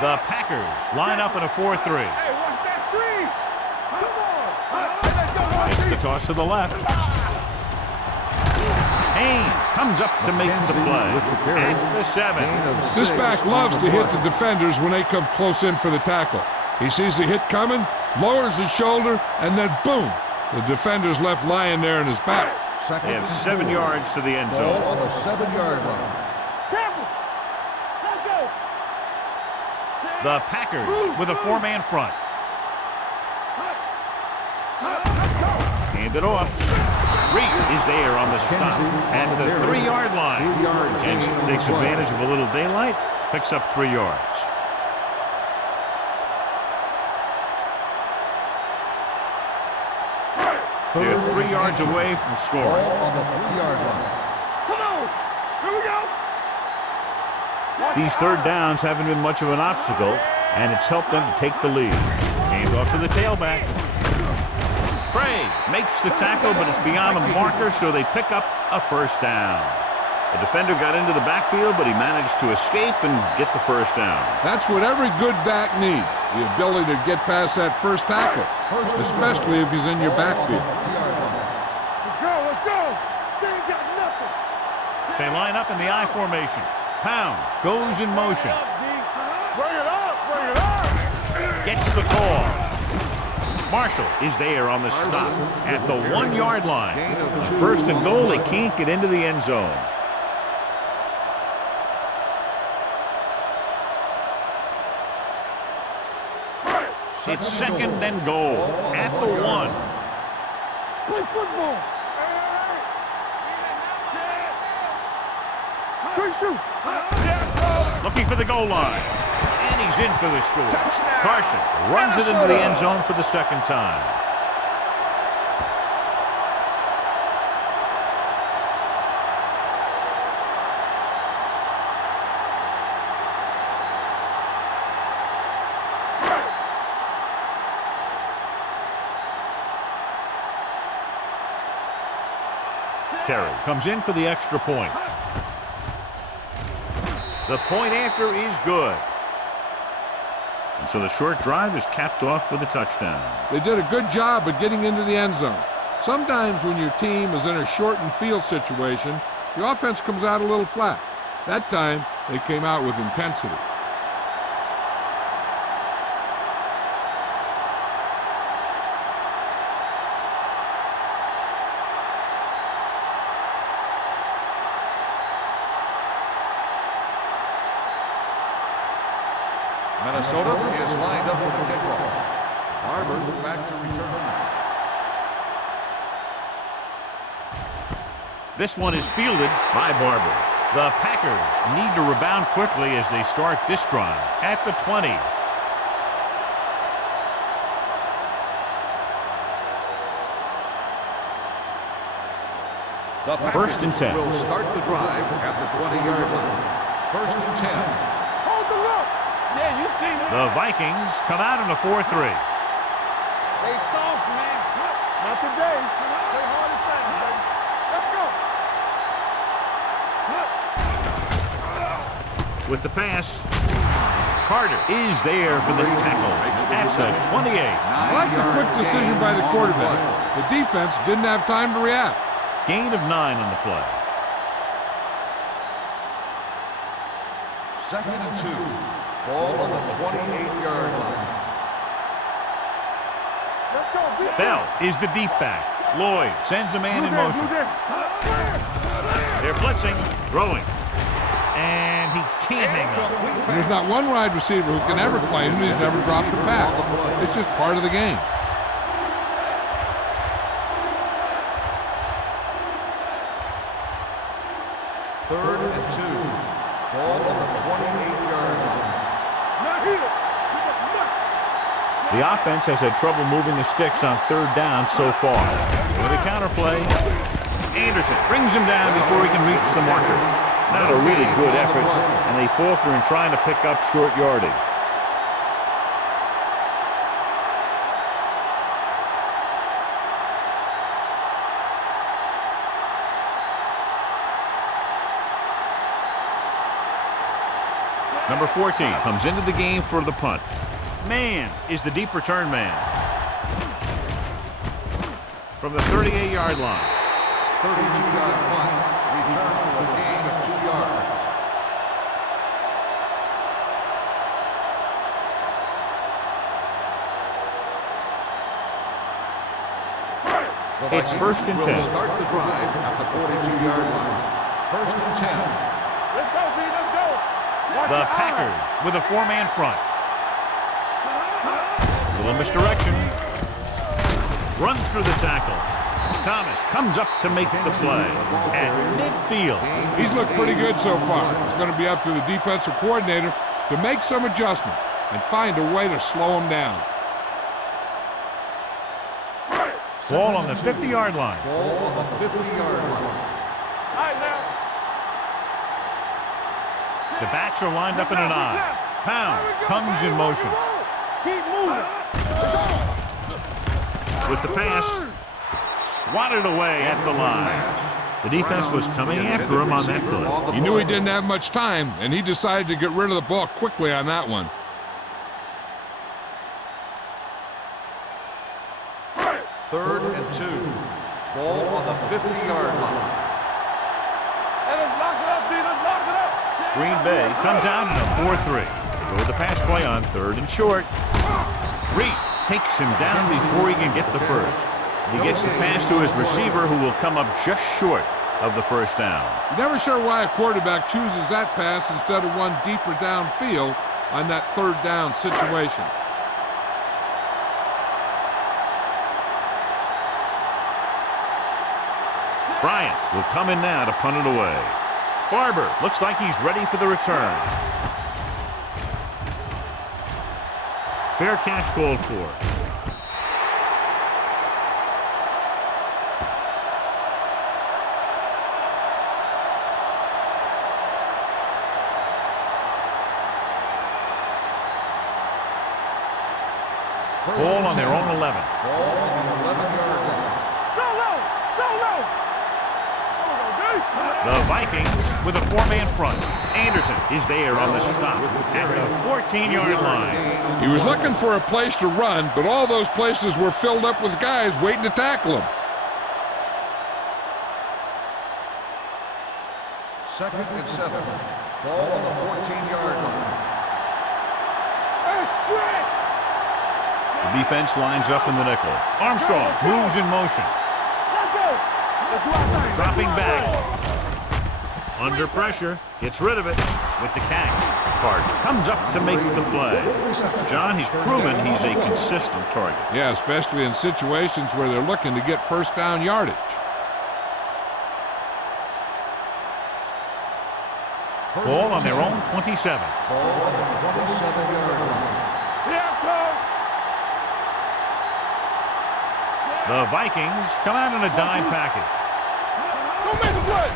The Packers line up in a 4-3. Hey, watch that screen. Come on. Hey, let's go. It's the toss to the left. Haynes comes up to make the play at the 7. This back loves to hit the defenders when they come close in for the tackle. He sees the hit coming, lowers his shoulder, and then boom, the defender's left lying there in his back. Second They have and 7 4. yards to the end Ball zone. on the 7-yard line. Temple. Let's go. The Packers with a 4-man front. Hand it off. Reese is there on the stop at the 3-yard line. Kansas takes advantage of a little daylight, picks up 3 yards. They're 3 yards away from scoring. On the 3-yard line. Come on. Here we go. These third downs haven't been much of an obstacle, and it's helped them to take the lead. Hand off to the tailback. Craig makes the tackle, but it's beyond the marker, so they pick up a first down. The defender got into the backfield, but he managed to escape and get the first down. That's what every good back needs, the ability to get past that first tackle, especially if he's in your backfield. Let's go. Let's go. They ain't got nothing. They line up in the I formation. Pound goes in motion. Bring it up. Bring it up. Gets the call. Marshall is there on the stop at the 1-yard line. First and goal, they can't get into the end zone. It's second and goal at the 1. Play football. Quick shoot. Looking for the goal line. And he's in for the score. Carson runs it into the end zone for the second time. Terry comes in for the extra point. The point after is good. And so the short drive is capped off with a touchdown. They did a good job of getting into the end zone. Sometimes when your team is in a shortened field situation, the offense comes out a little flat. That time, they came out with intensity. Minnesota is lined up for the kickoff. Barber back to return. This one is fielded by Barber. The Packers need to rebound quickly as they start this drive at the 20. The First and 10. will start the drive at the 20-yard line. First and 10. Hold the look. Yeah, you seen it. The Vikings come out in a 4-3. They soft, man. Not today. Play hard and fast, baby. Let's go. With the pass, Carter is there for the tackle at the 28. I like the quick decision by the quarterback. The defense didn't have time to react. Gain of 9 on the play. Second and 2. Ball on the 28-yard line. Let's go. Bell is the deep back. Lloyd sends a man in motion. They're blitzing, throwing, and he can't hang up. There's not one wide receiver who can ever claim he's never dropped a pass. It's just part of the game. Third and 2. Ball on the 28-yard line. Not here. The offense has had trouble moving the sticks on third down so far. With a counterplay, Anderson brings him down before he can reach the marker. Not a really good effort, and they falter in trying to pick up short yardage. Number 14 comes into the game for the punt. Mann is the deep return man. From the 38-yard line. 32-yard punt. Return for a gain of 2 yards. It's first and 10. Will start the drive at the 42-yard line. First and 10. Let's go, B. Let's go. The Packers with a 4-man front. Little misdirection. Runs through the tackle. Thomas comes up to make the play at midfield. He's looked pretty good so far. It's going to be up to the defensive coordinator to make some adjustment and find a way to slow him down. Ball on the 50-yard line. Ball on the 50-yard line. All right, now. The backs are lined up in an I. Pound comes in motion. Keep moving. With the pass, swatted away at the line. The defense was coming after him on that play. He knew he didn't have much time, and he decided to get rid of the ball quickly on that one. Third and 2. Ball on the 50-yard line. Hey, let's lock it up, D. Let's lock it up. Green Bay comes out in a 4-3. They go with the pass play on 3rd and short. Reese takes him down before he can get the first. He gets the pass to his receiver, who will come up just short of the first down. You're never sure why a quarterback chooses that pass instead of one deeper downfield on that 3rd down situation. Bryant will come in now to punt it away. Barber looks like he's ready for the return. Fair catch called for. Ball on their own 11. Ball on the 11-yard line. So low. So low. The Vikings with a 4-man front. Anderson is there on the stop at the 14-yard line. He was looking for a place to run, but all those places were filled up with guys waiting to tackle him. 2nd and 7. Ball on the 14-yard line. Hey, stretch. The defense lines up in the nickel. Armstrong moves in motion. Let's go. Let's do our thing. Dropping back. Under pressure. Gets rid of it with the catch. Carter comes up to make the play. John, he's proven he's a consistent target. Yeah, especially in situations where they're looking to get first down yardage. Ball on their own 27. Ball on the 27-yard line. Here comes. The Vikings come out in a dime package. Don't make a play.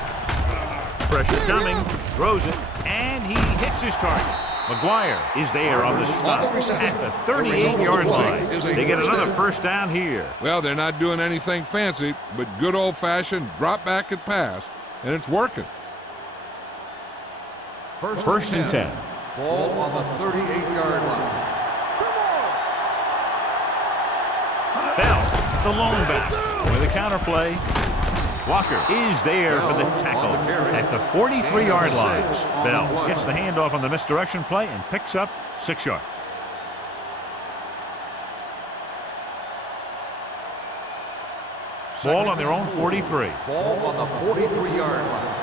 Pressure coming, throws it, and he hits his target. McGuire is there on the stop at the 38-yard line. They get another first down here. Well, they're not doing anything fancy, but good old-fashioned drop back and pass, and it's working. First and 10. Ball on the 38-yard line. Bell, the lone back, with a counterplay. Walker is there for the tackle at the 43-yard line. Bell gets the handoff on the misdirection play and picks up 6 yards. Ball on their own 43. Ball on the 43-yard line.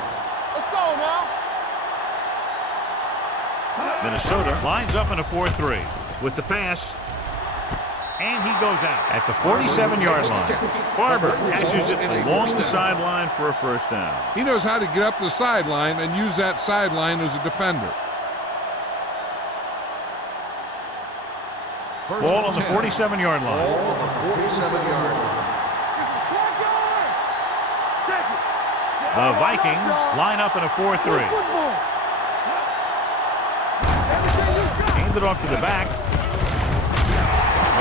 Let's go now. Minnesota lines up in a 4-3 with the pass. And he goes out at the 47-yard line. Barber catches it along the sideline for a first down. He knows how to get up the sideline and use that sideline as a defender. Ball on the 47-yard line. Ball on the 47-yard line. Check it. The Vikings line up in a 4-3. Football. Everything you got. Hand it off to the back.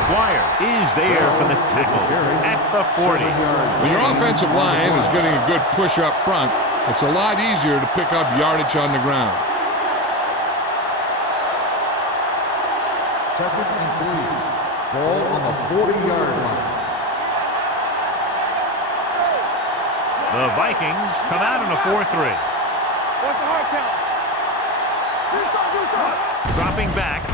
McGuire is there for the tackle at the 40. When your offensive line is getting a good push up front, it's a lot easier to pick up yardage on the ground. 2nd and 3. Ball on the 40-yard line. The Vikings come out in a 4-3. What's the hard count? Do something. Dropping back.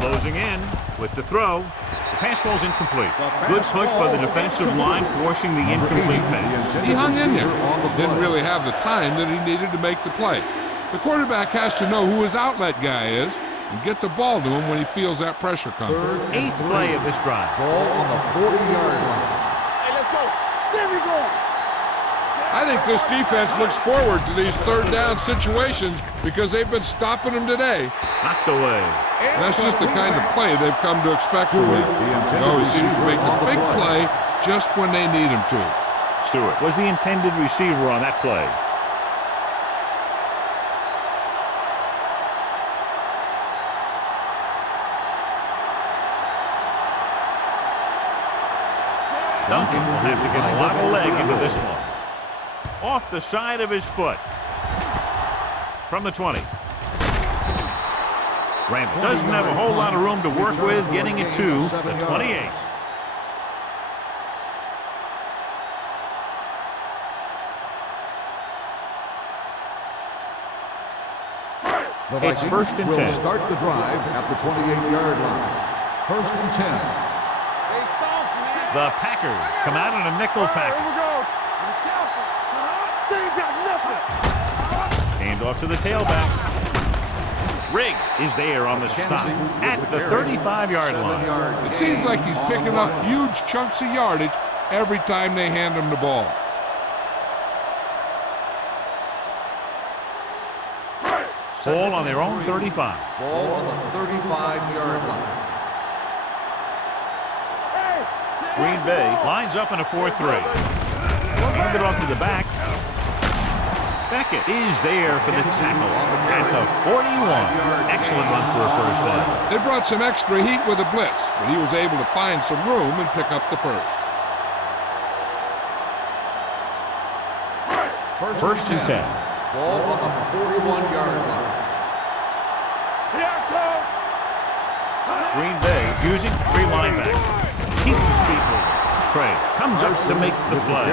Closing in with the throw. The pass falls incomplete. Good push by the defensive line, forcing the incomplete pass. He hung in there. Didn't really have the time that he needed to make the play. The quarterback has to know who his outlet guy is and get the ball to him when he feels that pressure coming. Eighth play of this drive. Ball on the 40-yard line. Hey, let's go. There we go. I think this defense looks forward to these third down situations because they've been stopping them today. Knocked away. And that's just the kind of play they've come to expect from him. He always seems to make the big play just when they need him to. Stewart was the intended receiver on that play. Duncan will have to get a lot of leg into this one. Off the side of his foot. From the 20. Randall doesn't have a whole lot of room to work with, getting it to the 28. It's first and 10. Will start the drive at the 28-yard line. First and 10. The Packers come out in a nickel package. Hand off to the tailback. Riggs is there on the stop at the 35-yard line. It seems like he's picking up huge chunks of yardage every time they hand him the ball. Ball on their own 35. Ball on the 35-yard line. Green Bay lines up in a 4-3. Hand it off to the back. Beckett is there for the tackle at the 41. Excellent run for a first down. They brought some extra heat with a blitz, but he was able to find some room and pick up the first. First and 10. Ball on the 41-yard line. Green Bay using 3 linebackers. Keeps his feet moving. Craig comes up to make the play.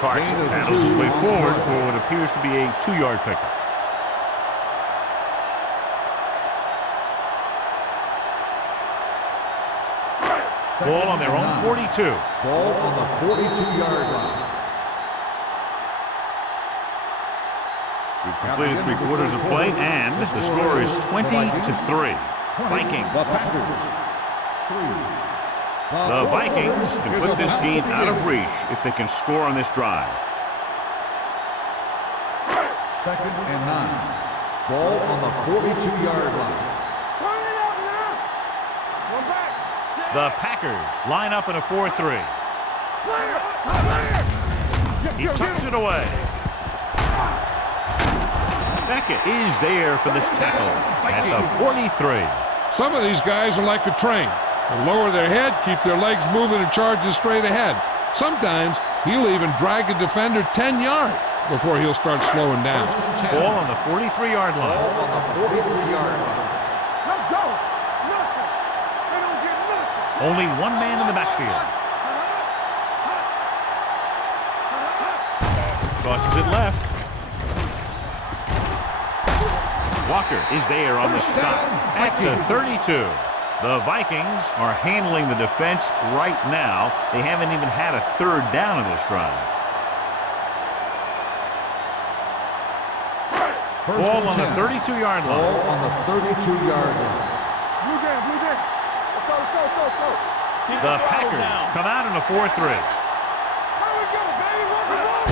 Carson paddles his way forward for what appears to be a 2-yard pickup. Ball on their own 42. Ball on the 42-yard line. We've completed 3/4 of play, and the score is 20-3. Vikings. The Vikings can put this game out of reach if they can score on this drive. Second and 9. Ball on the 42-yard line. The Packers line up in a 4-3. He tucks it away. Beckett is there for this tackle at the 43. Some of these guys are like a train. They lower their head, keep their legs moving, and charges straight ahead. Sometimes he'll even drag a defender 10 yards before he'll start slowing down. Ball on the 43-yard line. Ball on the 43-yard line. Let's go. Nothing. They don't get nothing. Only one man in the backfield. Tosses it left. Walker is there on the stop at the 32. The Vikings are handling the defense right now. They haven't even had a third down in this drive. Ball on the 32-yard line. Ball on the 32-yard line. Blue game, blue game. Let's go, let's go, let's go, let's go. The Packers come out in a 4-3. Here we go, baby. Run the ball.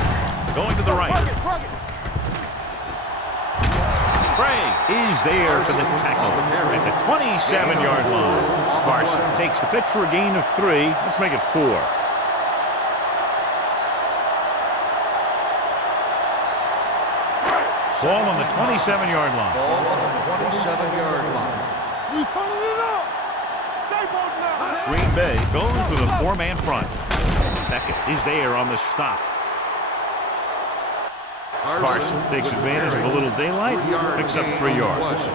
Going to the right. Plug it. Bray is there for the tackle at the 27-yard line. Carson takes the pitch for a gain of 3. Let's make it 4. Ball on the 27-yard line. Ball on the 27-yard line. We turning it up. Stay both now. Green Bay goes with a 4-man front. Beckett is there on the stop. Carson takes advantage of a little daylight, picks up 3 yards.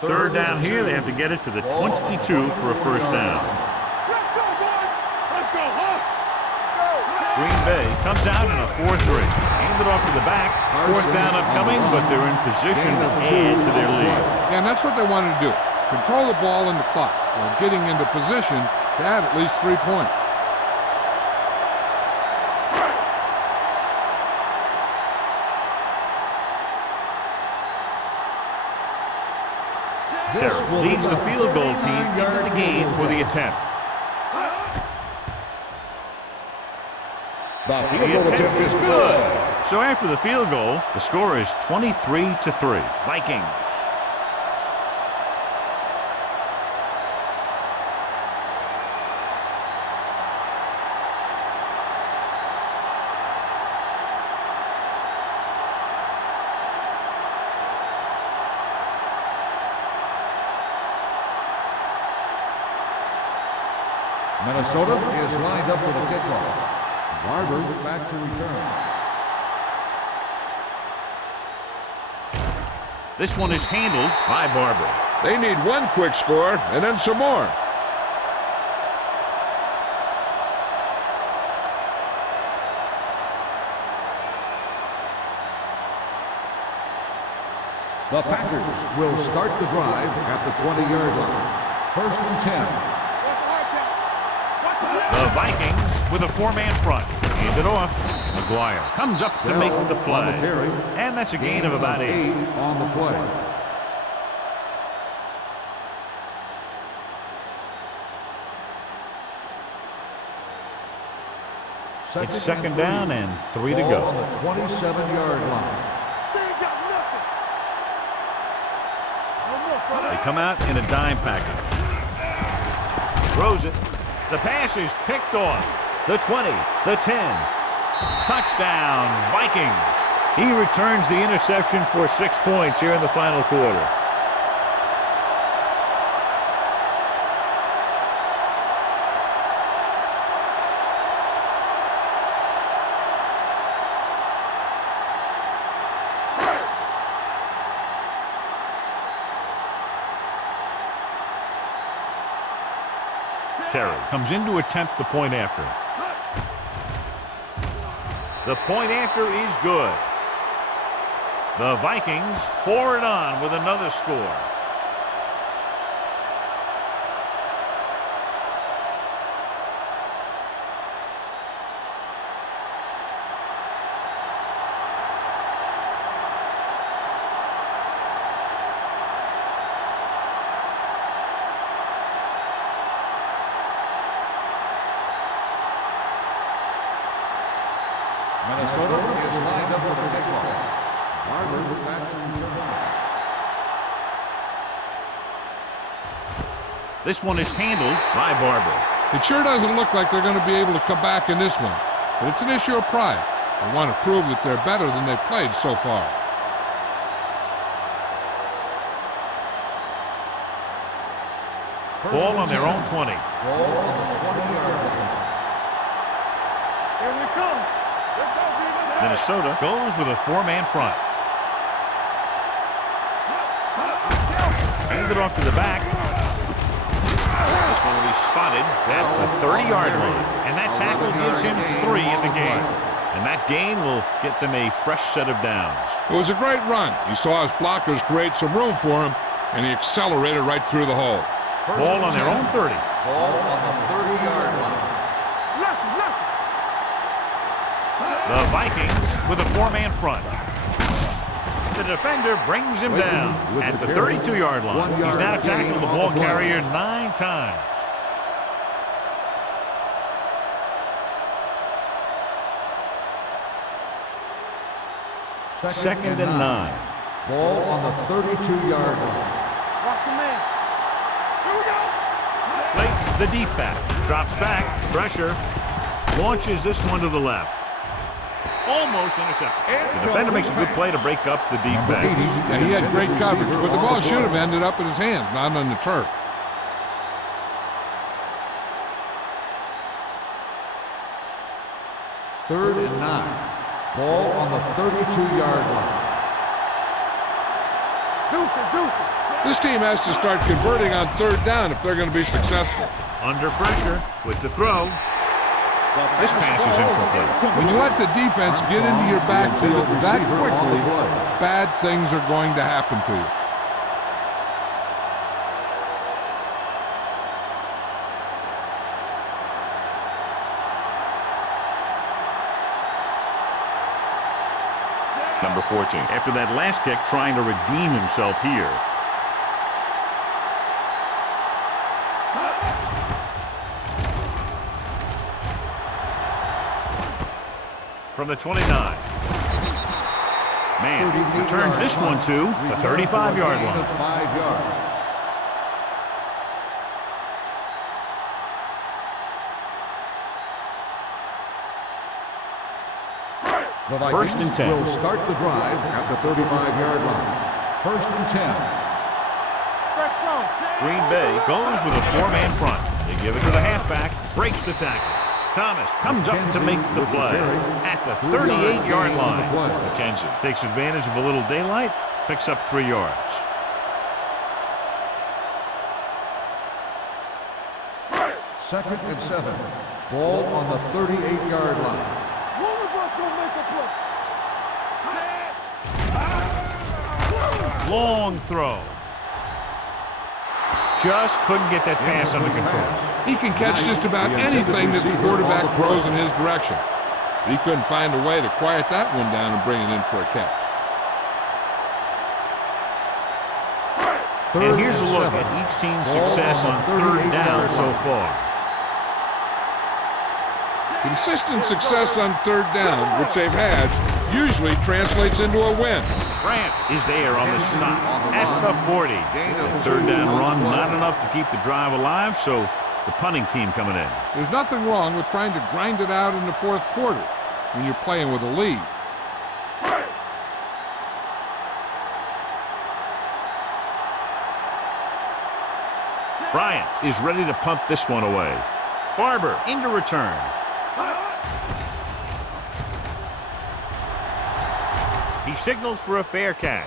Third down here, they have to get it to the 22 for a first down. Let's go, boys. Let's go, huh? Green Bay comes out in a 4-3. Hand it off to the back. Fourth down upcoming, but they're in position to add to their lead. Yeah, and that's what they wanted to do. Control the ball and the clock while getting into position to add at least 3 points. Terry leads the field goal team into the game for the attempt. The The field goal attempt attempt is good. So after the field goal, the score is 23-3. Vikings. Minnesota is lined up for the kickoff. Barber back to return. This one is handled by Barber. They need one quick score and then some more. The Packers will start the drive at the 20-yard line. 1st and 10. The Vikings with a 4-man front. Hand it off. McGuire comes up to make the play. And that's a gain of about 8. On the play. It's 2nd down and 3 to Ball go. on the 27-yard line. They come out in a dime package. Throws it. The pass is picked off. The 20, the 10. Touchdown, Vikings. He returns the interception for 6 points here in the final quarter. Terry comes in to attempt the point after. The point after is good. The Vikings pour it on with another score. Minnesota is lined up for the kickoff. Barber back to return. This one is handled by Barber. It sure doesn't look like they're going to be able to come back in this one, but it's an issue of pride. They want to prove that they're better than they've played so far. Ball on their own 20. Ball on the 20-yard line. Here we come. Let's go, Beavers. Minnesota goes with a 4-man front. Hand it off to the back. This one will be spotted at the 30-yard line. And that tackle gives him 3 in the game. And that gain will get them a fresh set of downs. It was a great run. He saw his blockers create some room for him, and he accelerated right through the hole. Ball on their own 30. Ball on the 30-yard line. The Vikings with a 4-man front. The defender brings him down at the 32-yard line. He's now tackled the ball carrier 9 times. Second and 9. Ball on the 32-yard line. Watch your man. Here we go. Late, the deep back drops back, pressure, launches this one to the left. Almost intercepted. The defender makes a good play to break up the deep back. Yeah, he had great coverage, but the ball should have ended up in his hands, not on the turf. Third and 9. Ball on the 32-yard line. This team has to start converting on 3rd down if they're going to be successful. Under pressure with the throw. This pass is incomplete. When you let the defense get into your backfield that quickly, bad things are going to happen to you. Number 14. After that last kick, trying to redeem himself here. from the 29. Man returns this one to the 35-yard line. 5 yards. The First and 10. Will start the drive at the 35-yard line. First and 10. Green Bay goes with a 4-man front. They give it to the halfback, breaks the tackle. Thomas comes up to make the play at the 38-yard line. McKenzie takes advantage of a little daylight, picks up 3 yards. Second and 7. Ball on the 38-yard line. One of us gonna make a play. Long throw. Just couldn't get that pass under control. He can catch just about anything that the quarterback throws in his direction. He couldn't find a way to quiet that one down and bring it in for a catch. And here's a look at each team's success on third down so far. Consistent success on third down, which they've had, usually translates into a win. Grant is there on the stop at the 40. The third down run, not enough to keep the drive alive, so the punting team coming in. There's nothing wrong with trying to grind it out in the fourth quarter when you're playing with a lead. Bryant is ready to punt this one away. Barber into return. He signals for a fair catch.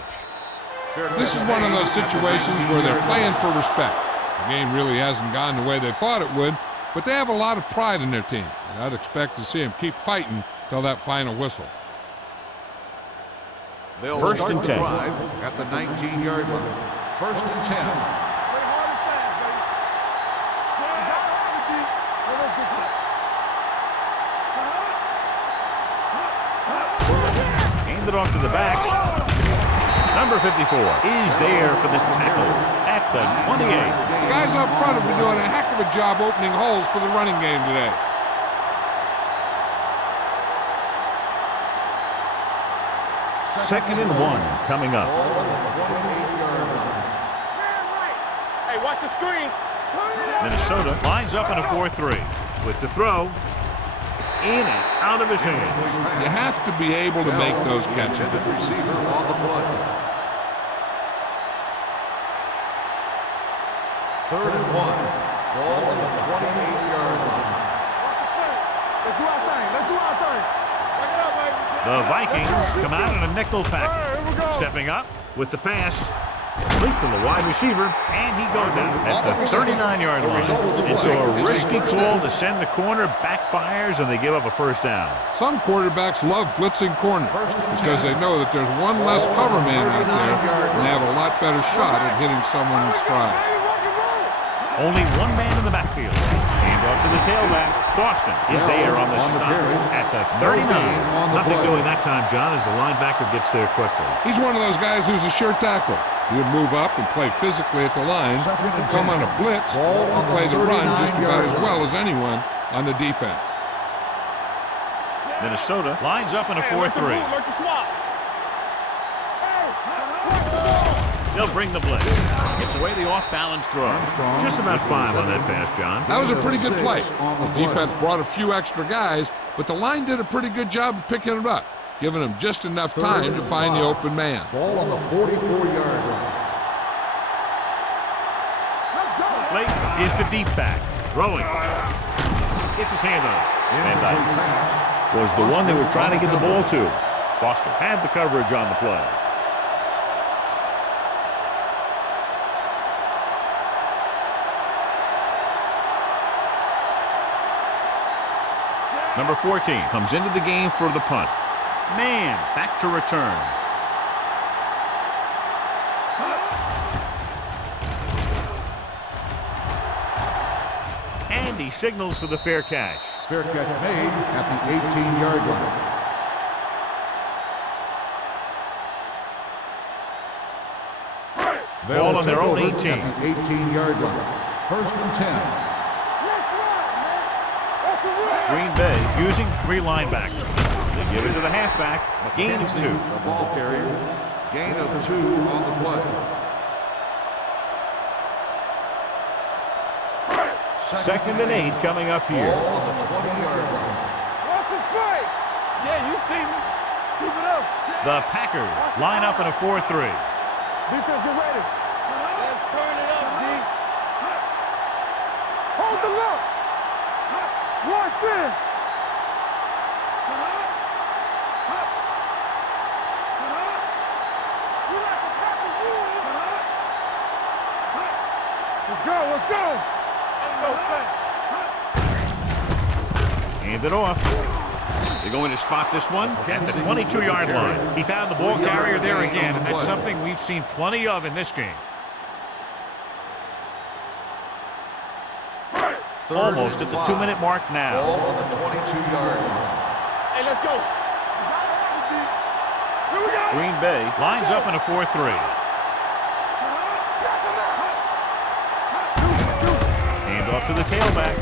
This is one of those situations where they're playing for respect. The game really hasn't gone the way they thought it would, but they have a lot of pride in their team. And I'd expect to see them keep fighting till that final whistle. They'll First start and the 10. drive at the 19-yard line. First and 10. Handed off to the back. Number 54 is there for the tackle at the 28. The guys up front have been doing a heck of a job opening holes for the running game today. Second and 1 coming up. Hey, watch the screen. Minnesota lines up in a 4-3 with the throw in and out of his hands. You have to be able to make those catches. Receiver on the play. Third and 1. Ball on the 28-yard line. Let's do our thing. Let's do our thing. Back it up, baby. The Vikings come out in a nickel package. Stepping up with the pass. Complete to the wide receiver, and he goes out at the 39-yard line. And so a risky call to send the corner backfires, and they give up a first down. Some quarterbacks love blitzing corners because they know that there's one less cover man out there, and they have a lot better shot at hitting someone in stride. Only one man in the backfield. Hand off to the tailback. Boston is there on the stop at the 39. Nothing doing that time, John, as the linebacker gets there quickly. He's one of those guys who's a sure tackler. He'll move up and play physically at the line, come on a blitz, and play the run just about as well as anyone on the defense. Minnesota lines up in a 4-3. They'll bring the blitz. Gets away the off-balance throw. Just about 5 on that pass, John. That was a pretty good play. The defense brought a few extra guys, but the line did a pretty good job of picking it up, giving them just enough time to find the open man. Ball on the 44-yard line. Late is the deep back. Throwing. Gets his hand on it. Van Dyke was the one they were trying to get the ball to. Foster had the coverage on the play. Number 14 comes into the game for the punt. Man, back to return. And he signals for the fair catch. Fair catch made at the 18-yard line. Ball on their own 18. At the 18-yard line. First and 10. Green Bay using 3 linebackers. They give it to the halfback. Gain of 2. The ball carrier. Gain of 2 on the play. Second and 8 coming up here. Ball on the 20-yard line. Watch it play. Yeah, you see me. Keep it up. The Packers line up in a 4-3. Defense, get ready. Let's turn it up, D. Hold the look. Watch in. Let's go, let's go. Hand it off. They're going to spot this one at the 22-yard line. He found the ball carrier there again, and that's something we've seen plenty of in this game. Almost at the 2-minute mark now. Ball on the 22-yard line. Hey, let's go. Here we go. Green Bay lines up in a 4-3. Hand off to the tailback.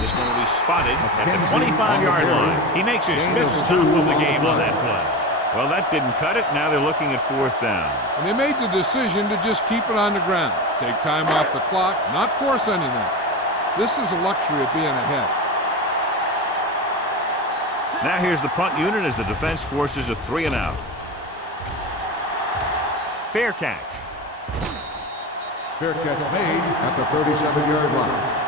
This one will be spotted at the 25-yard line. He makes his 5th stop of the game on that play. Well, that didn't cut it. Now they're looking at 4th down. And they made the decision to just keep it on the ground. Take time off the clock, not force anything. This is a luxury of being ahead. Now here's the punt unit as the defense forces a 3-and-out. Fair catch. Fair catch made at the 37-yard line.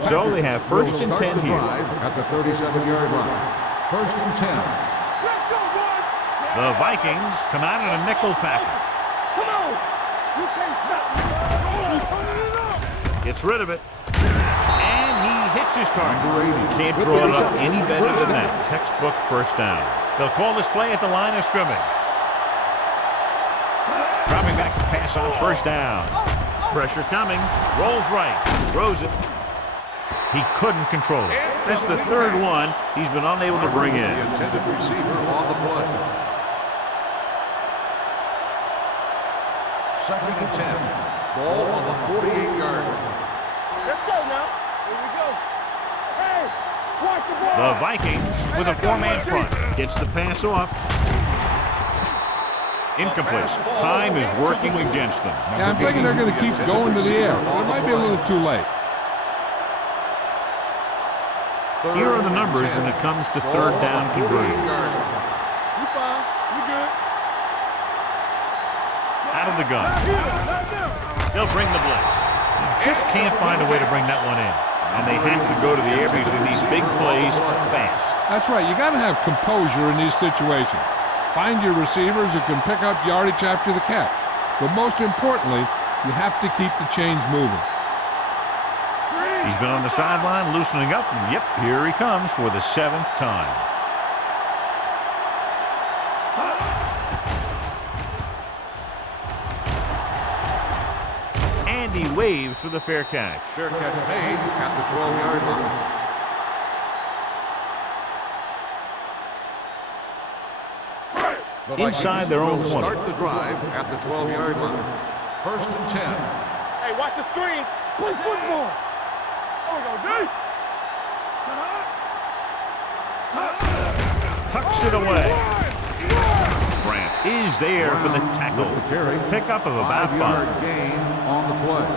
So they have 1st and 10 here. At the 37-yard line. 1st and 10. Let's go, boys. The Vikings come out in a nickel package. Come on. You can't stop me. Turn it up. Gets rid of it. And he hits his target. Can't draw it up any better than that. Textbook 1st down. They'll call this play at the line of scrimmage. Dropping back to pass on 1st down. Pressure coming. Rolls right. Throws it. He couldn't control it. That's the 3rd one he's been unable to bring in. The intended receiver on the play. 2nd and 10. Ball on the 48-yard line. Let's go now. Here we go. Hey, watch the ball. The Vikings with a 4-man front. Gets the pass off. Incomplete. Time is working against them. Yeah, I'm thinking they're going to keep going to the air. It might be a little too late. Here are the numbers when it comes to 3rd down conversions. You fine. You good. Out of the gun. They'll bring the blitz. Just can't find a way to bring that one in. And they have to go to the air because they need big plays fast. That's right. You got to have composure in these situations. Find your receivers who can pick up yardage after the catch. But most importantly, you have to keep the chains moving. He's been on the sideline loosening up, and yep, here he comes for the 7th time. And he waves for the fair catch. Fair catch made at the 12-yard line. Inside their own 20. Start the drive at the 12-yard line. 1st and 10. Hey, watch the screens. Play football. There we go, D. Tucks it away. Grant is there for the tackle. Pickup of about 5. Gain on the play.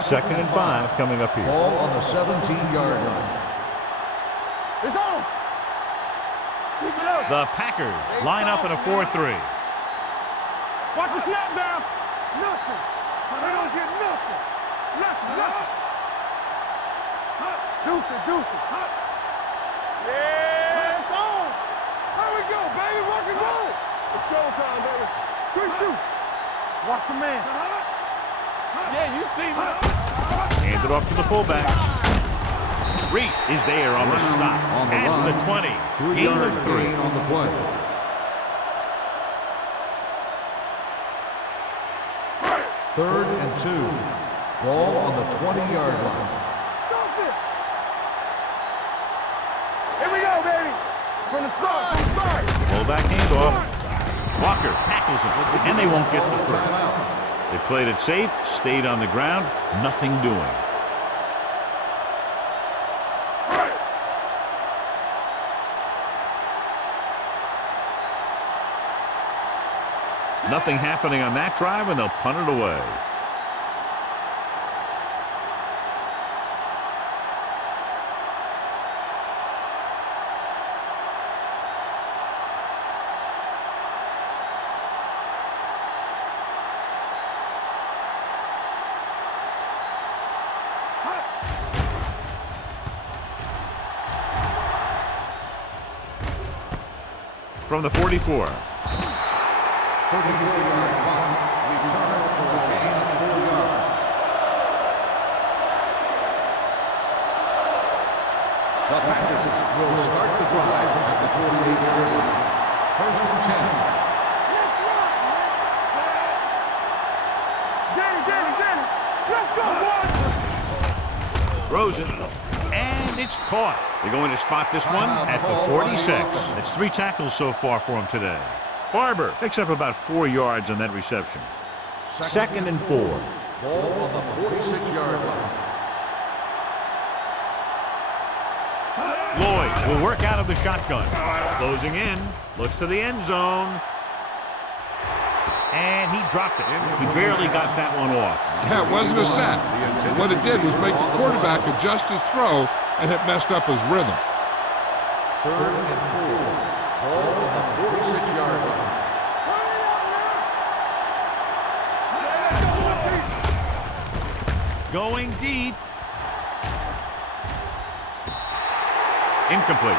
2nd and 5 coming up here. Ball on the 17-yard line. It's on. Keep it up. The Packers line up in a 4-3. Watch the snap down. Nothing. They don't get nothing. Nothing. Deuce it. Yeah, it's on. There we go, baby. Rock and roll. It's showtime, baby. Good shoot. Watch a man. Yeah, you see me. Hand it off to the fullback. Reese is there on the stop at the 20. Gain of 3. On the play. Third and 2. Ball on the 20-yard line. Stop it. Here we go, baby. From the start. Fullback handoff. Walker tackles him, and they won't get the first. Timeout. They played it safe, stayed on the ground, nothing doing. Nothing happening on that drive, and they'll punt it away. From the 44. 34-yard punt, return for a gain of 4 yards. The Packers will start the drive at the 48-yard line. First and 10. Danny, let's go, boys. Throws it, and it's caught. They're going to spot this one at the 46. It's 3 tackles so far for him today. Barber picks up about 4 yards on that reception. Second and 4. Ball on the 46-yard line. Lloyd will work out of the shotgun. Closing in, looks to the end zone. And he dropped it. He barely got that one off. Yeah, it wasn't a sack. What it did was make the quarterback adjust his throw, and it messed up his rhythm. Third and 4. Ball on the 46-yard line. Going deep. Incomplete.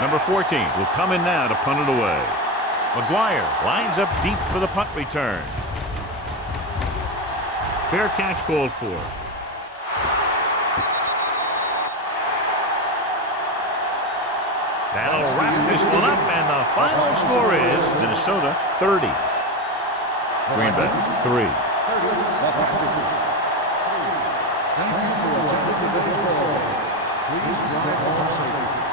Number 14 will come in now to punt it away. McGuire lines up deep for the punt return. Fair catch called for. That'll wrap this one up, and the final score is Minnesota 30. Green Bay 3. Thank you for attending today's ball. Please drive home safely.